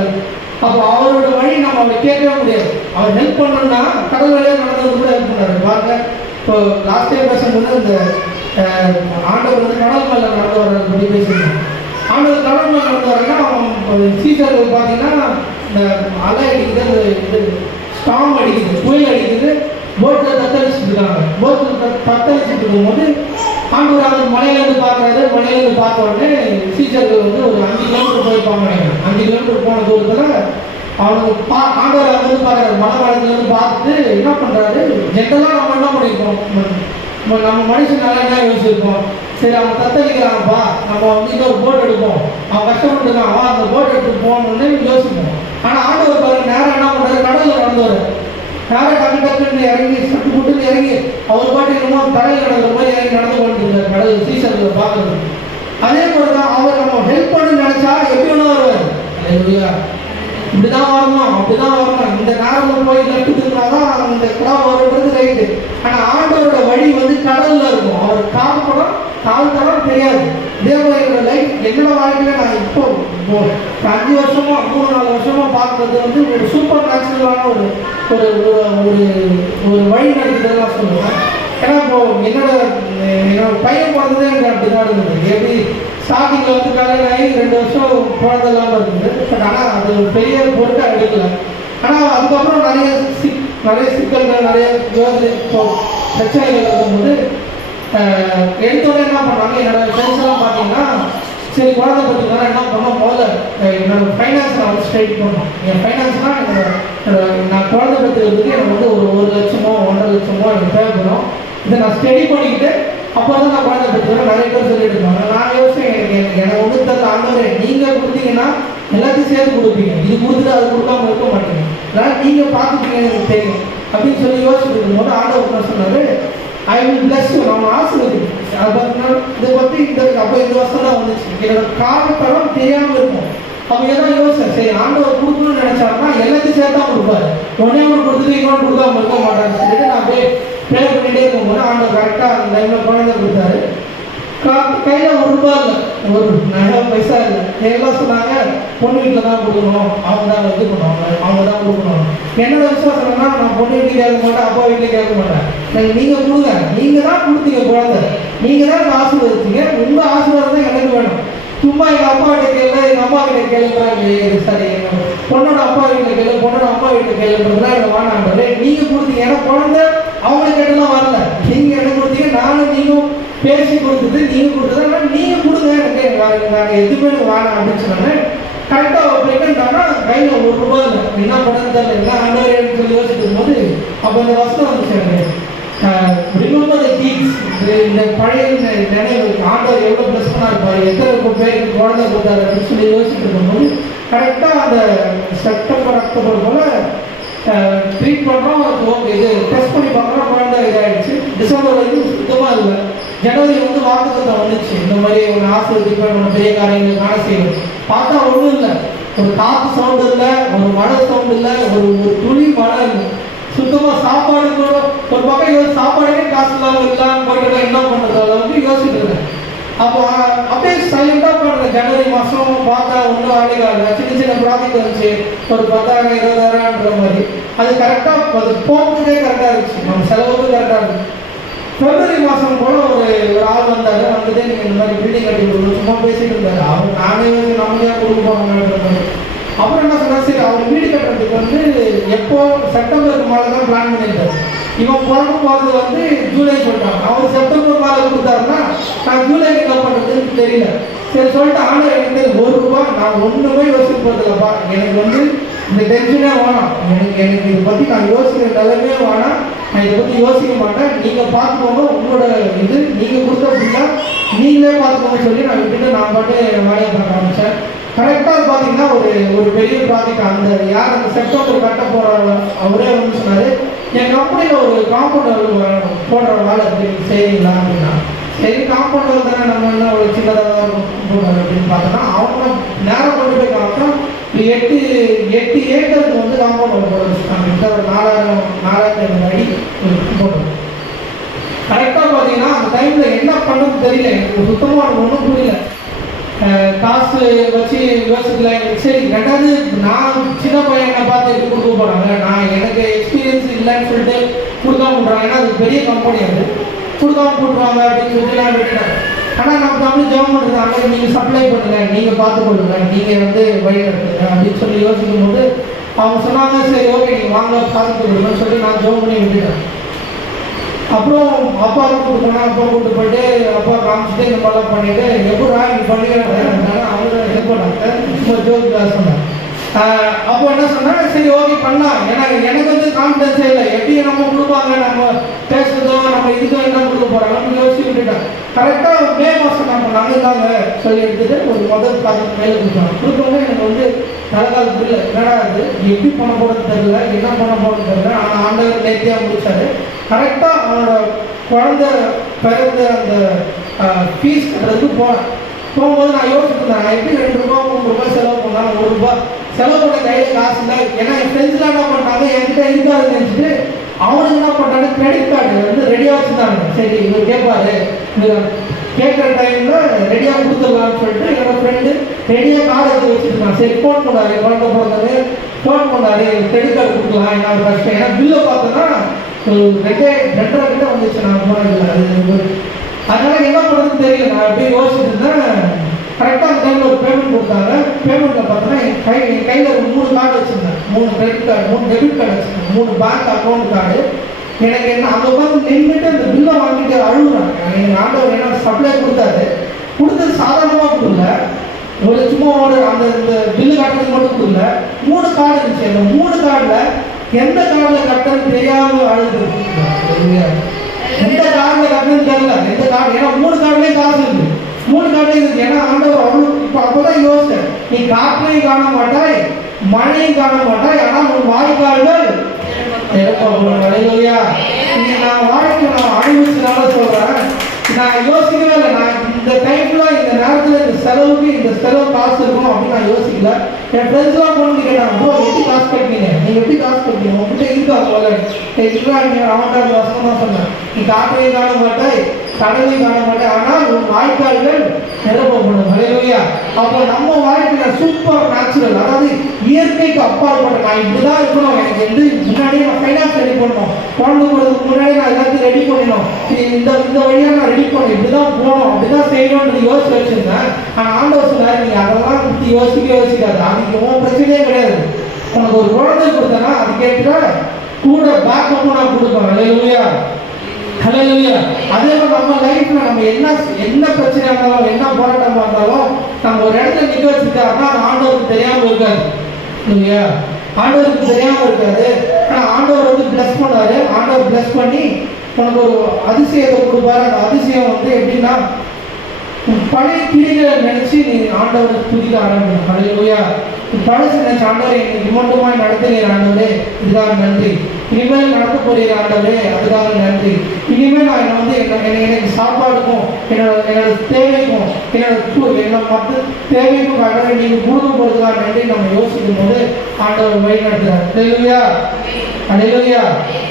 அப்போ அவரோட வழி நம்ம அவரை கேட்கவே முடியாது. அவர் ஹெல்ப் பண்ணணும்னா கடல் வழியாக நடந்தது கூட ஹெல்ப் பண்ணாரு பாருங்க. இப்போ லாஸ்ட் டைம் பேசும்போது இந்த ஆண்டவர் வந்து கடல் மேல நடந்து வர்றதை பற்றி பேசியிருந்தோம். ஆண்டவர் கடல் மேல நடந்து வரேன்னா அவன் சீசர்கள் பார்த்தீங்கன்னா இந்த அலை அடிக்குது, இந்த ஸ்டாம் அடிக்குது, புயல் அடிக்குது, போட்டில் தத்தளிச்சுட்டு இருக்காங்க. போட்டில் தத்தளிச்சுட்டு இருக்கும்போது ஆண்டவர் அந்த மலையிலேருந்து பார்க்குறாரு. மலையிலேருந்து பார்த்த உடனே சீச்சர்கள் வந்து ஒரு 5 கிலோமீட்டர் போயிருப்பாங்க. 5 கிலோமீட்டர் போன தூரத்தில் அவனுக்கு ஆண்டவர் வந்து பார்க்குறாரு. மலை மரத்துலேருந்து பார்த்துட்டு என்ன பண்ணுறாரு, ஜென்ரலாக நம்ம என்ன பண்ணியிருக்கோம், நம்ம மனுஷனால என்ன யோசிச்சிருக்கோம், சரி அவன் தத்தளிக்கிறான்ப்பா, நம்ம வந்து இன்னொரு போட் எடுப்போம், அவன் கஷ்டப்பட்டுருக்கான், அவன் அந்த போட் எடுத்து போகணுன்னு யோசிப்போம். ஆனால் ஆண்டவர் பாருங்க நேரம் என்ன பண்ணுறாரு, கடலில் நடந்து வர்றாரு. நேரம் டக்குன்னு இறங்கி சட்டு புட்டுன்னு இறங்கி அவர் பாட்டு என்னமோ கடல் நடக்கிற மாதிரி இறங்கி நடந்து கொண்டிருக்காரு கடல் சீசர்களை பார்க்கறது. அதே மாதிரி தான் அவர் நம்ம ஹெல்ப் பண்ணு நினைச்சா எப்படி ஒன்றும் வருவார். இப்படிதான் வரணும், அப்படிதான் வரணும், இந்த நேரம் போய் நட்டுக்குனாதான் இந்த கிராமம் வருன்றது ரைட்டு. ஆனால் ஆண்டவரோட வழி வந்து கடல்ல இருக்கும். அவர் கால் தடம் தெரியாது. இதே மாதிரி என்னோட லைஃப், என்னோட வாழ்க்கையில நான் இப்போ 5 வருஷமா 3-4 வருஷமா பார்க்கறது வந்து ஒரு சூப்பர் நேச்சுரலான ஒரு ஒரு ஒரு வழி நடத்துதான் சொல்லுவேன். ஏன்னா இப்போ என்னோட பையன் பிறந்ததே எனக்கு அப்படிதான் இருந்தது. எப்படி ஸ்டார்டிங்கில் வந்து கல்யாணம் ஆகி 2 வருஷம் குழந்தை இல்லாமல் இருந்தது. பட் ஆனால் அது ஒரு பெரிய பொருட்டாக எடுக்கல. ஆனால் அதுக்கப்புறம் நிறைய சிக்கல்கள், நிறைய பிரச்சனைகள் இருக்கும்போது எடுத்தோடனே என்ன பண்ணாங்க, என்னோட ஃப்ரெண்ட்ஸ் எல்லாம் பார்த்தீங்கன்னா சரி குழந்தை பற்றினா என்ன பண்ணோம், முதல்ல என்னோட ஃபைனான்ஸை வந்து ஸ்ட்ரைட் பண்ணோம். என் ஃபைனான்ஸ்னால் நான் குழந்தை பற்றிக்கிறதுக்கு எனக்கு வந்து ஒரு 1 லட்சமோ 1.5 லட்சமோ எனக்கு தேவைப்படும். இதை நான் ஸ்டடி பண்ணிக்கிட்டு அப்போ தான் நான் குழந்தை பற்றிக்கிறேன். நிறைய பேர் சொல்லிட்டு இருக்காங்க. நான் யோசிச்சேன், எனக்கு ஒன்று தரல ஆண்டவரே, நீங்கள் கொடுத்தீங்கன்னா எல்லாத்தையும் சேர்த்து கொடுப்பீங்க, இது கொடுத்துட்டு அது கொடுக்காம இருக்க மாட்டீங்க, அதனால் நீங்கள் பார்த்துப்பீங்க எனக்கு தெரியும் அப்படின்னு சொல்லி யோசிச்சுட்டு இருக்கும்போது ஆண்டவர் என்ன சொன்னார், ஐ வில் பிளஸ் யூ, நம்ம ஆசீர்வதிப்போம். அது பார்த்தீங்கன்னா இதை பற்றி அப்போ இந்த வருஷம் தான் வந்துச்சு. என்னோட காலத்தரம் தெரியாமல் இருக்கும். அவங்க எதாவது யோசிச்சேன், சரி ஆண்டவர் கொடுக்கணும்னு நினைச்சாருன்னா எல்லாத்தையும் சேர்த்தா கொடுப்பாரு, ஒன்னே ஒன்று கொடுத்துட்டு இன்னொன்று கொடுக்காம இருக்க மாட்டாருன்னு சொல்லிட்டு நான் அப்படியே ப்ரே பண்ணிட்டே இருக்கும்போது ஆண்டவர் கரெக்டாக அந்த டைமில் குழந்தை கொடுத்தாரு. கையில் ₹1 இல்லை, ஒரு நகை பைசா இல்லை. எல்லாம் சொன்னாங்க பொண்ணு வீட்டில் தான் கொடுக்கணும், அவங்க தான் இது பண்ணுவாங்க, அவங்க தான் கொடுக்கணும். என்னோட விசுவாசம்னா நான் பொண்ணு வீட்டுக்கு கேட்க மாட்டேன், அப்பா வீட்டுக்கு கேட்க மாட்டேன். நீங்கள் கொடுங்க, நீங்கள் தான் கொடுத்தீங்க குழந்தை, நீங்கள் தான் ஆசீர்வதிச்சீங்க, உங்கள் ஆசீர்வாதம் தான் எனக்கு வேணும். சும்மா எங்கள் அப்பா கிட்ட கேள்வி, எங்கள் அம்மா கிட்ட கேள்வி, சரி பொண்ணோட அப்பா வீட்டில் கேள்வி, பொண்ணோட அம்மா வீட்டில் கேள்வின்றதுலாம் எனக்கு வானாண்டது. நீங்கள் கொடுத்தீங்க, ஏன்னா குழந்தை அவங்களை கேட்டுலாம் வரல, நீங்கள் எனக்கு கொடுத்தீங்க, நானும் நீங்களும் பேசி கொடுத்தது, நீங்கள் கொடுத்தது, நீங்கள் கொடுங்க எனக்கு, நாங்கள் எதுவுமே வாங்க அப்படின்னு சொன்னாங்க. கரெக்டாக ஒரு ப்ரெக்னென்ட்டானா கையில் ₹1 இல்லை, என்ன பண்ணுறது தெரியல, என்ன ஆண்டவரேன்னு சொல்லி யோசிக்கும் போது அப்போ இந்த வசனம் வந்துச்சு எனக்கு, ரிமெம்பர் தி திங்ஸ், இந்த பழைய நினைவு, ஆண்டவர் எவ்வளோ ப்ளஸ் பண்ணா இருப்பார், எத்தனை பேருக்கு குழந்தை கொடுத்தாரு அப்படின்னு சொல்லி யோசிச்சுட்டு இருக்கும்போது கரெக்டாக அந்த செப்டம்பர் அக்டோபர் போல் ட்ரீட் பண்ணுறோம். ஓகே, இது டெஸ்ட் பண்ணி பார்க்குறோம், குழந்தை இதாகிடுச்சு. டிசம்பர் வரைக்கும் சுத்தமாக இல்லை. ஜனவரி வந்து வாக்குத்தத்தம் வந்துச்சு, இந்த மாதிரி ஒரு ஆசீர்வதிப்பேன், பெரிய காரியங்கள் காண செய்யணும். பார்த்தா ஒன்றும் இல்லை, ஒரு காற்று சவுண்டு இல்லை, ஒரு மழை சவுண்டு இல்லை, ஒரு துளி மழை இல்லை. சுத்தமாக சாப்பாடு கூட ஒரு பக்கம் சாப்பாடுமே காசு இல்லாமல் போயிட்டு என்ன பண்ணுறது அளவுக்கு யோசிச்சுட்டு இருக்கேன். அப்போ அப்படியே சைலண்டாக பண்ணுறேன். ஜனவரி மாதம் பார்த்தா ஒன்றும் ஆளுங்க சின்ன சின்ன ப்ராஜெக்ட் வந்துச்சு, ஒரு 10,000 20,000ன்ற மாதிரி. அது கரெக்டாக அது போகிறதுக்கே கரெக்டாக இருந்துச்சு, நம்ம செலவுக்கு கரெக்டாக இருந்துச்சு. பிப்ரவரி மாதம் போல ஒரு ஆள் வந்தார், வந்துட்டு நீங்கள் இந்த மாதிரி பில்டிங் கட்டி கொடுக்கணும் சும்மா பேசிட்டு இருந்தார். அவர் நானே நம்மளே கொடுக்க போகிறாங்கன்ற மாதிரி. அப்புறம் என்ன சொன்னா, சரி அவர் வீடு கட்டுறதுக்கு வந்து எப்போ செப்டம்பருக்கு மேலே தான் பிளான் பண்ணியிருந்தார். இவன் பிறக்கும் போது வந்து ஜூலை சொல்லிட்டாங்க. அவர் செப்டம்பர் மேலே கொடுத்தாருன்னா நான் ஜூலை என்ன பண்ணுறதுன்னு தெரியல. சரி சொல்லிட்டு ஆண்டவர் எனக்கு ₹1 நான் ஒன்றுமே யோசிக்க போகிறதில்லப்பா, எனக்கு வந்து இந்த டென்ஷனே வேணாம், எனக்கு இதை பற்றி நான் யோசிக்கிற நிலைமையே வேணாம், நான் இதை பற்றி யோசிக்க மாட்டேன், நீங்கள் பார்த்துக்கோங்க, உங்களோட இது நீங்கள் கொடுத்த அப்படின்னா நீங்களே பார்த்துக்கோங்க சொல்லி நான் விட்டுட்டு நான் பாட்டு வேலையை பார்க்க ஆரம்பித்தேன். கரெக்டாக பார்த்தீங்கன்னா ஒரு பெரிய ப்ராஜெக்ட் அந்த யார் அந்த செப்டம்பர் கட்ட போகிற அவரே வந்து சொன்னார், என் கம்பெனியில் ஒரு காம்பவுண்ட் போடுற வேலை இருக்குது செய்றீங்களா அப்படின்னா. சரி காம்பவுண்ட் தானே நம்ம என்ன ஒரு சின்னதாக போடுறாரு அப்படின்னு பார்த்தோன்னா அவங்க நேரம் கொண்டு போய் பார்த்தா 8 ஏக்கருக்கு வந்து காம்பவுண்ட் போட வச்சுருக்காங்க. ஒரு 4,500 அடி போடுறோம். கரெக்டாக பார்த்தீங்கன்னா அந்த டைமில் என்ன பண்ணுறது தெரியல, எனக்கு சுத்தமாக ஒன்றும் புரியல. காசு வச்சு யோசிக்கல. சரி ரெண்டாவது நான் சின்ன பையனை பார்த்து எப்படி கொடுக்க போகிறாங்க, நான் எனக்கு எக்ஸ்பீரியன்ஸ் இல்லைன்னு சொல்லிட்டு கொடுக்காம விட்றாங்க. ஏன்னா அது பெரிய கம்பெனி, அது கொடுக்காம போட்டுருவாங்க அப்படின்னு சொல்லிட்டு நான் விட்டுறேன். ஆனால் நம்ம தமிழ் ஜெபம் பண்ணுறாங்க, நீங்கள் சப்ளை பண்ணுங்க, நீங்கள் பார்த்து கொடுங்க, நீங்கள் வந்து வழி நடத்துங்க அப்படின்னு சொல்லி யோசிக்கும் போது அவங்க சொன்னாங்க சரி ஓகே நீங்கள் வாங்க பார்த்து கொடுங்கன்னு சொல்லி நான் ஜெபம் பண்ணி விட்டுட்டேன். அப்புறம் அப்பா கூப்பிட்டு போனால் அப்பா கூப்பிட்டு போயிட்டு அப்பா காமிச்சிட்டு இந்த மாதிரிலாம் பண்ணிட்டு எப்படா நீ பண்ணிக்கிறேன் அவங்க எப்போடாங்க சும்மா ஜோக் கிளாஸ் சொன்னேன். அப்போ என்ன சொன்னாங்க சரி ஓகே பண்ணலாம், ஏன்னா எனக்கு வந்து கான்ஃபிடன்ஸே இல்லை, எப்படி நம்ம கொடுப்பாங்க, நம்ம பேசுறதோ நம்ம இதுக்கோ என்ன கொடுக்க போகிறாங்க அப்படின்னு யோசிச்சு விட்டுட்டேன். கரெக்டாக மே மாதம் நம்ம நாங்கள் சொல்லி எடுத்துட்டு ஒரு முதல் ப்ராஜெக்ட் மேலே கொடுத்தோம். எனக்கு வந்து தலைகால் புரியல, என்னடா அது எப்படி பண்ண போகிறது தெரியல, என்ன பண்ண போகிறது தெரியல. ஆனால் ஆண்டவர் நேர்த்தியாக முடிச்சாரு. கரெக்டாக அவனோட குழந்தை பிறந்த அந்த ஃபீஸ் கட்டுறதுக்கு போகும்போது நான் யோசிச்சுருந்தேன், நான் எப்படி 2 ரூபா 3 ரூபாய் செலவு பண்ணாலும் 1 ரூபா செலவு பண்ண கையில் காசு இல்லை. ஏன்னா என் ஃப்ரெண்ட்ஸ்லாம் என்ன பண்ணுறாங்க என்கிட்ட இருக்காதுன்னு நினச்சிட்டு அவனுக்கு என்ன பண்ணுறாங்க கிரெடிட் கார்டு வந்து ரெடியாக வச்சுருந்தாங்க. சரி இவர் கேட்பாரு, கேட்குற டைமில் ரெடியாக கொடுத்துடலாம்னு சொல்லிட்டு என்னோட ஃப்ரெண்டு ரெடியாக கார்டு எடுத்து வச்சுருக்கான். சரி ஃபோன் பண்ணாரு, குழந்தை பிறந்தது ஃபோன் பண்ணாரு, கிரெடிட் கார்டு கொடுக்கலாம் என்ன ஒரு கஷ்டம். ஏன்னா பில்லை பார்த்தோன்னா 2.5 கிட்ட வந்துச்சு நான் போனதில்லை. அது அதனால என்ன பண்ணுறதுன்னு தெரியல. நான் அப்படியே யோசிச்சுட்டு இருந்தேன். கரெக்டாக அந்த டைமில் ஒரு பேமெண்ட் கொடுத்தாங்க. பேமெண்ட்டில் பார்த்தோன்னா என் கையில் ஒரு 3 கார்டு வச்சுருந்தேன், 3 கிரெடிட் கார்டு 3 டெபிட் கார்டு வச்சுருந்தேன், 3 பேங்க் அக்கௌண்ட் கார்டு. எனக்கு என்ன அந்த உட்காந்து நின்றுட்டு அந்த பில்லை வாங்கிட்டு அழுகுறாங்க. எங்கள் ஆண்டவர் என்ன சப்ளை கொடுத்தாரு, கொடுத்தது சாதாரணமாக கொடுக்கல, ஒரு சும்மா அந்த பில்லு கட்டுறதுக்கு மட்டும் கொடுக்கல. 3 கார்டு இருந்துச்சு. அந்த 3 கார்டில் எந்த கார்டில் கட்டணும்னு தெரியாமல் அழுது, எந்த கார்டில் கட்டணும்னு தெரியல எந்த கார்டு. ஏன்னா 3 கார்டுலேயும் காசு இருக்கு, 3 கார்டுலேயும் இருக்கு. ஏன்னா ஆண்டவர் அவ்வளோ இப்போ அப்போதான் யோசிச்சேன், நீ காற்றையும் காண மாட்டாய் மழையும் காண மாட்டாய், ஆனால் உன் வாய்க்கால்கள் நான் வாழ்க்கை நான் அனுபவிச்சனால சொல்றேன். நான் யோசிக்கவே இல்லை. நான் இந்த டைம்ல இந்த நேரத்தில் இந்த செலவுக்கு இந்த செலவு காசு இருக்கணும் அப்படின்னு நான் யோசிக்கல. என் ஃப்ரெண்ட்ஸ்லாம் கொண்டு கேட்டாங்க, ப்ரோ எப்படி காசு கட்டுவீங்க, நீங்கள் எப்படி காசு கட்டுவீங்க, உங்ககிட்ட இருக்கா போல இருக்கிறாங்க. அவன்கிட்ட அந்த வருஷம் தான் சொன்னேன், நீ காற்றையும் காண மாட்டாய் கடலையும் காண மாட்டேன், ஆனால் உன் வாய்க்கால்கள் நிரப்பப்படும். ஹல்லேலூயா. அப்போ நம்ம வாழ்க்கையில சூப்பர் நேச்சுரல், அதாவது இயற்கைக்கு அப்பாற்பட்ட நான் இப்படிதான் இருக்கணும், எனக்கு வந்து முன்னாடியே நான் ஃபைனான்ஸ் ரெடி பண்ணணும், குழந்தை போகிறதுக்கு முன்னாடி நான் எல்லாத்தையும் ரெடி பண்ணணும், இந்த வழியாக நான் ரெடி பண்ணணும், இப்படிதான் போகணும் அப்படிதான் செய்யணும்னு யோசிச்சு வச்சிருந்தேன். ஆனால் ஆண்டவர் சொன்னார், நீ அதெல்லாம் பற்றி யோசிக்காது, அதுக்கு உன் பிரச்சனையே கிடையாது. உனக்கு ஒரு குழந்தை கொடுத்தேன்னா அது கேட்டுக்க கூட பேக்கப்பும் நான் கொடுப்பேன். ஹல்லேலூயா ஹல்லேலூயா. அதே மாதிரி நம்ம லைஃப்ல நம்ம என்ன பிரச்சனையா இருந்தாலும் என்ன போராட்டமா இருந்தாலும் நம்ம ஒரு இடத்துல நிக்க வச்சுட்டாருன்னா அது ஆண்டவருக்கு தெரியாம இருக்காது. இல்லையா? ஆண்டவருக்கு தெரியாம இருக்காது. ஆனா ஆண்டவர் வந்து பிளஸ் பண்ணாரு. ஆண்டவர் பிளஸ் பண்ணி உனக்கு ஒரு அதிசயத்தை கொடுப்பாரு. அந்த அதிசயம் வந்து எப்படின்னா பழைய கிளிகளை நினைச்சு நீ ஆண்டவரை துதிக்க ஆரம்பிக்கணும். ஹல்லேலூயா. பழசு நினைச்ச ஆண்டவரை இம்மட்டுமாய் நடத்துகிறீர் ஆண்டவரே, இதுக்காக நன்றி. இனிமேல் நடத்த போறீர் ஆண்டவரே, அதுக்காக நன்றி. இனிமேல் நான் என்ன வந்து எனக்கு சாப்பாடுக்கும் என்னோட தேவைக்கும் என்னோட மற்ற தேவைக்கும் ஆண்டவரை நீங்கள் கொடுக்க போறதுக்காக நன்றி நம்ம யோசிக்கும் போது ஆண்டவர் வழி நடத்துறார். ஹல்லேலூயா ஹல்லேலூயா.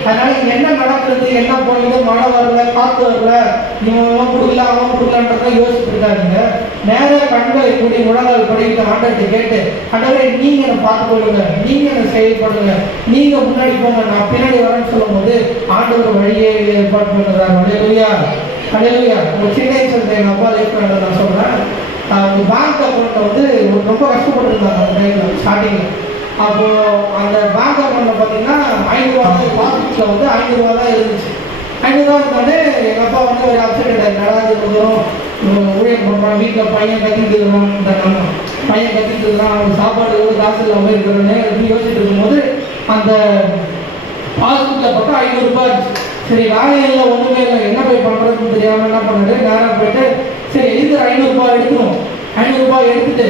அதனால என்ன நடக்குது, என்ன போனீங்க, மழை வரல, காத்து வரல, இவன் கொடுக்கல அவன் கொடுக்கலான்றதான் யோசிச்சுட்டு இருக்காருங்க. நேர கண்களை கூடி முழங்கால் படிக்கிற ஆண்டத்தை கேட்டு, ஆண்டவரே நீங்க என்னை பார்த்து கொள்ளுங்க, நீங்க என்னை செயல்படுங்க, நீங்க முன்னாடி போங்க, நான் பின்னாடி வரேன்னு சொல்லும் போது ஆண்டவர் வழியே ஏற்பாடு பண்ணுறாரு. ஹல்லேலூயா ஹல்லேலூயா. ஒரு சின்ன இன்சிடென்ட் எங்கள் அப்பா லைஃப்ல நான் சொல்றேன். அவங்க பேங்க் அக்கௌண்ட்டை வந்து ரொம்ப கஷ்டப்பட்டு இருந்தாங்க அந்த டைம்ல ஸ்டார்டிங்ல. அப்போ அந்த பேங்க் அக்கௌண்ட்ல பார்த்தீங்கன்னா 5 ரூபா பாஸ்புக்கில் வந்து 5 ரூபா தான் இருந்துச்சு. 5 ரூபா இருந்தாலே எங்கள் அப்பா வந்து ஒரு அப்செட் ஆகிட்டார். நடந்து தூரம் ஊழியம் பண்ணுறான், வீட்டில் பையன் கத்திட்டு இருக்கிறான், பையன் கத்திட்டு இருக்கிறான், அவனுக்கு சாப்பாடு காசு இல்லாமல் இருக்கிறானே அப்படின்னு யோசிச்சுட்டு இருக்கும்போது அந்த பாஸ்புக்கில் பார்த்தா 500 ரூபாய் இருந்துச்சு. சரி வேலையும் இல்லை ஒன்றுமே இல்லை, என்ன போய் பண்ணுறதுன்னு தெரியாமல் என்ன பண்ணாரு, நேராக போயிட்டு சரி இருக்கிற 500 ரூபாய் எடுக்கணும், 500 ரூபாய் எடுத்துட்டு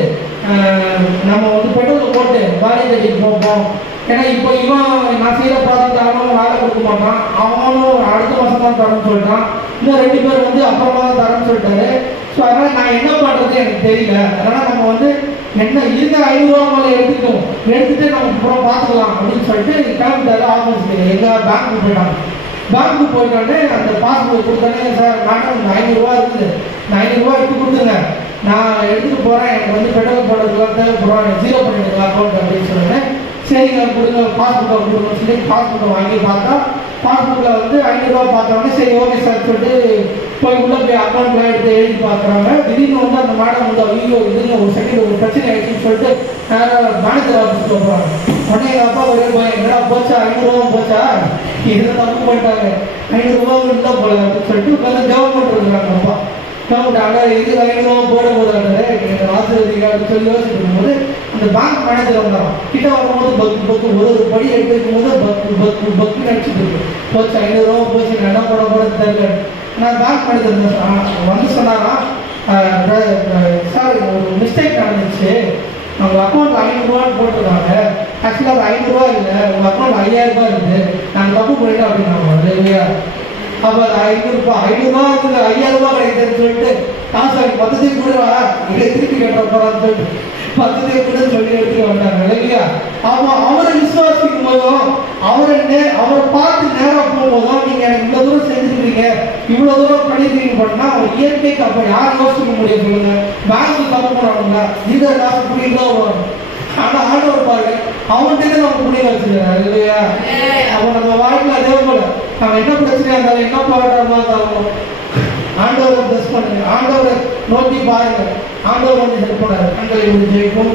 நம்ம வந்து பெட்ரோல் போட்டு வேலையை தேடிட்டு போப்போம். ஏன்னா இப்போ இவன் நான் செய்கிற ப்ராஜெக்ட் அவனும் வேலை கொடுக்க மாட்டான், அவனும் அடுத்த மாதம் தான் தரேன்னு சொல்லிட்டான், இன்னும் 2 பேர் வந்து அப்புறமா தான் தரேன்னு சொல்லிட்டாரு. ஸோ அதனால் நான் என்ன பண்ணுறது எனக்கு தெரியல. அதனால் நம்ம வந்து என்ன இருக்கிற 500 ரூபா மேலே எடுத்துட்டு நம்ம அப்புறம் பார்த்துக்கலாம் அப்படின்னு சொல்லிட்டு கிளம்பிட்டாரு ஆஃபீஸ்க்கு. எங்கள் பேங்க்கு போயிட்டாங்க. பேங்க்கு போயிட்டோடனே அந்த பாஸ்புக் கொடுத்தோடனே சார் மேடம் இந்த 500 ரூபா இருக்குது, இந்த 500 ரூபா எடுத்து கொடுத்துருங்க, நான் எடுத்துகிட்டு போகிறேன், எனக்கு வந்து பெட்ரோல் போடுறதுலாம் தேவைப்படுறோம், 0 பண்ணிடுங்க அக்கௌண்ட் அப்படின்னு சொல்லுவேன். சரிங்க கொடுங்க பாஸ்புக்கை கொடுங்கன்னு சொல்லி பாஸ்புக்கை வாங்கி பார்த்தா பாஸ்புக்கில் வந்து 500 ரூபா பார்த்தோன்னே சரி ஓகே சார் சொல்லிட்டு போய் உள்ளே போய் அக்கௌண்ட்டில் எடுத்து எழுதி பார்க்குறாங்க. திடீர்னு வந்து அந்த மேடம் வந்து ஐயோ இதுங்க ஒரு செகண்ட் ஒரு பிரச்சனை ஆகிடுச்சுன்னு சொல்லிட்டு மேனேஜர் ஆஃபீஸ்க்கு போகிறாங்க. உடனே எங்கள் அப்பா ஒரே போய் என்னடா போச்சா 500 ரூபா போச்சா, எதுவும் தப்பு பண்ணிட்டாங்க, 500 ரூபா இருந்தால் போல அப்படின்னு சொல்லிட்டு உட்காந்து கவர்மெண்ட் இருக்கிறாங்க. அப்பா கவர்மெண்ட் ஆனால் இது 500 ரூபா போட போதாங்க எங்கள் ஆசிரியர்கள் சொல்லி யோசிக்கும் போது அந்த பேங்க் மேனேஜர் வந்தாராம். கிட்ட வரும்போது பக்கு ஒரு படி எடுத்து வைக்கும் போது பக்கு நினச்சிட்டு இருக்கு, போச்சு 500 ரூபா போச்சு, என்ன போட தெரியல. நான் பேங்க் மேனேஜர் வந்து சொன்னாரா, சார் ஒரு மிஸ்டேக் நடந்துச்சு, உங்கள் அக்கௌண்ட்டில் 500 ரூபான்னு போட்டிருக்காங்க, ஆக்சுவலாக அது 500 ரூபா இல்லை, உங்கள் அக்கௌண்ட் 5000 ரூபாய் இருக்குது, நாங்கள் தப்பு பண்ணிட்டோம் அப்படின்னாங்க இல்லையா. அப்போ அது 500 ரூபா இருக்குது 5000 ரூபா கிடைக்குதுன்னு சொல்லிட்டு காசு மொத்தத்தையும் கூட இதை திருப்பி கட்ட போகிறான்னு சொல்லிட்டு மொத்தத்தையும் கூட சொல்லி எடுத்துட்டு வந்தாங்க இல்லையா. ஆமாம் அவரை விசுவாசிக்கும் போதும் அவரை பார்த்து நேரம் போகும்போதும் நீங்கள் எனக்கு இவ்வளோ தூரம் செஞ்சுருக்கீங்க, இவ்வளோ தூரம் பண்ணிருக்கீங்க பண்ணால் அவர் இயற்கைக்கு அப்போ யார் யோசிக்க முடியும் சொல்லுங்க. பேங்க்கு தப்பு பண்ணுவாங்களா, இந்த காசு புரியுதோ வரும். ஆனால் ஆண்டவர் பாருங்க அவன்கிட்ட நம்ம புரிய வச்சுக்கிறாரு இல்லையா. அப்போ நம்ம வாழ்க்கையில் அதே போல நம்ம என்ன பிரச்சனையா இருந்தாலும் என்ன போராட்டமா இருந்தாலும் ஆண்டவரை பிளஸ் பண்ணுங்க, ஆண்டவரை நோக்கி பாருங்க, ஆண்டவர் வந்து ஹெல்ப் பண்ணாரு. கண்களை ஜெயிக்கும்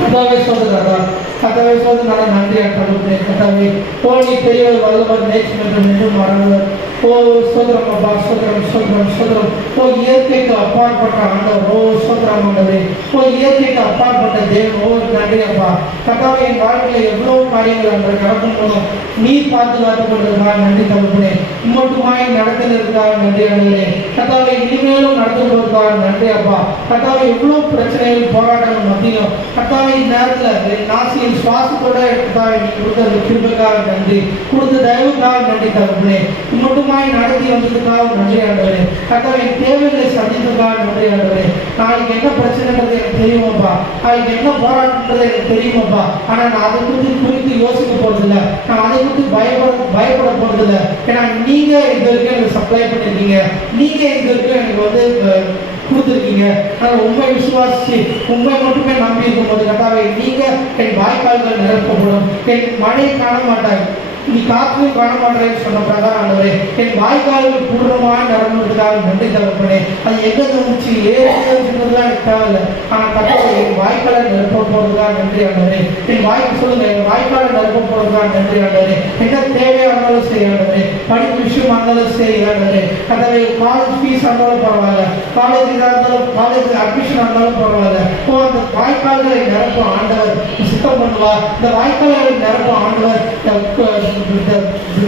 கதாவே சோதரா கதாவே சோதரா நன்றி ஆண்டவரே. கதாவே கோணி பெரியவர் வல்லவர் நேசிக்கின்ற என்றும் மறந்தவர். ஓ சோதரம் அப்பா சோதரம் சோதரம் சோதரம். ஓ இயற்கைக்கு அப்பாற்பட்ட ஆண்டவர், ஓ சோதரம் ஆண்டவரே, ஓ இயற்கைக்கு அப்பாற்பட்ட தேவன், ஓ நன்றி அப்பா. கதாவே என் வாழ்க்கையில் எவ்வளவு காரியங்கள் அன்று நடக்கும் போதும் நீர் பாதுகாத்துக் கொண்டிருக்கார் நன்றி தகப்பனே. மட்டுமாய் நடத்தினருக்காக நன்றி ஆண்டவரே. கதாவை இனிமேலும் நடந்து கொண்டிருக்கார் நன்றி அப்பா. கதாவை எவ்வளவு பிரச்சனைகள் போராட்டங்கள் மத்தியிலும் கதாவை நேரத்தில் நாசியின் சுவாசத்தோட கொடுத்த கிருபைக்காக நன்றி, கொடுத்த தயவுக்காக நன்றி தகப்பனே. மட்டுமாய் நடத்தி வந்ததுக்காக நன்றி ஆண்டவரே. கதாவை என் தேவைகளை சந்தித்ததுக்காக நன்றி ஆண்டவரே. நாளைக்கு என்ன பிரச்சனைன்றது எனக்கு தெரியுமாப்பா, நாளைக்கு என்ன போராட்டம்ன்றது எனக்கு தெரியுமாப்பா. ஆனால் நான் அதை குறித்து யோசிக்க போறதில்லை, நான் அதை குறித்து பயப்பட போறதில்லை. ஏன்னா நீங்க இது வரைக்கும் எனக்கு சப்ளை பண்ணிருக்கீங்க, நீங்க இது வரைக்கும் எனக்கு வந்து கொடுத்துருக்கீங்க. ஆனால் உண்மை விசுவாசிச்சு உண்மை மட்டுமே நம்பி இருக்கும் போது கட்டாவே நீங்க என் வாய்க்கால்கள் நிரப்பப்படும், என் மழையை காண மாட்டாங்க, நீ காற்றையும் காண மாட்டேன்னு சொன்ன பிரகாரம் ஆண்டவரே என் வாய்க்கால்கள் பூர்ணமாக நிரம்புவதற்காக நன்றி தகப்பனே. அது எங்க தோணுச்சு ஏறதுதான் எனக்கு தேவையில்லை, ஆனால் கட்டாவே என் வாய்க்காலை நிரப்ப போறதுக்காக நன்றி ஆண்டவரே. என் வாய்க்கு சொல்லுங்க, என் வாய்க்காலை நிரப்ப போறதுக்காக நன்றி ஆண்டவரே. என்ன தேவையானாலும் சரி ஆண்டவரே, படிப்பு விஷயமா இருந்தாலும் சரி ஆண்டவரே. கட்டாவே காலேஜ் ஃபீஸ் இருந்தாலும் பரவாயில்ல, காலேஜ் இதாக இருந்தாலும் காலேஜ் அட்மிஷன் இருந்தாலும் பரவாயில்ல. அந்த வாய்க்கால்களை நிரப்ப ஆண்டவர் சுத்தம் பண்ணுவா, இந்த வாய்க்கால்களை நிரப்ப ஆண்டவர்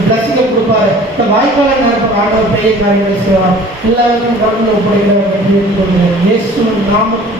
பிளஸிங்க கொடுப்பாரு. இந்த வாய்க்காலை நிரப்ப ஆண்டவர் பெரிய காரியங்களை செய்வார். எல்லாருக்கும் கடந்து ஒப்படைக்கிறவர் இயேசு நாமத்தில்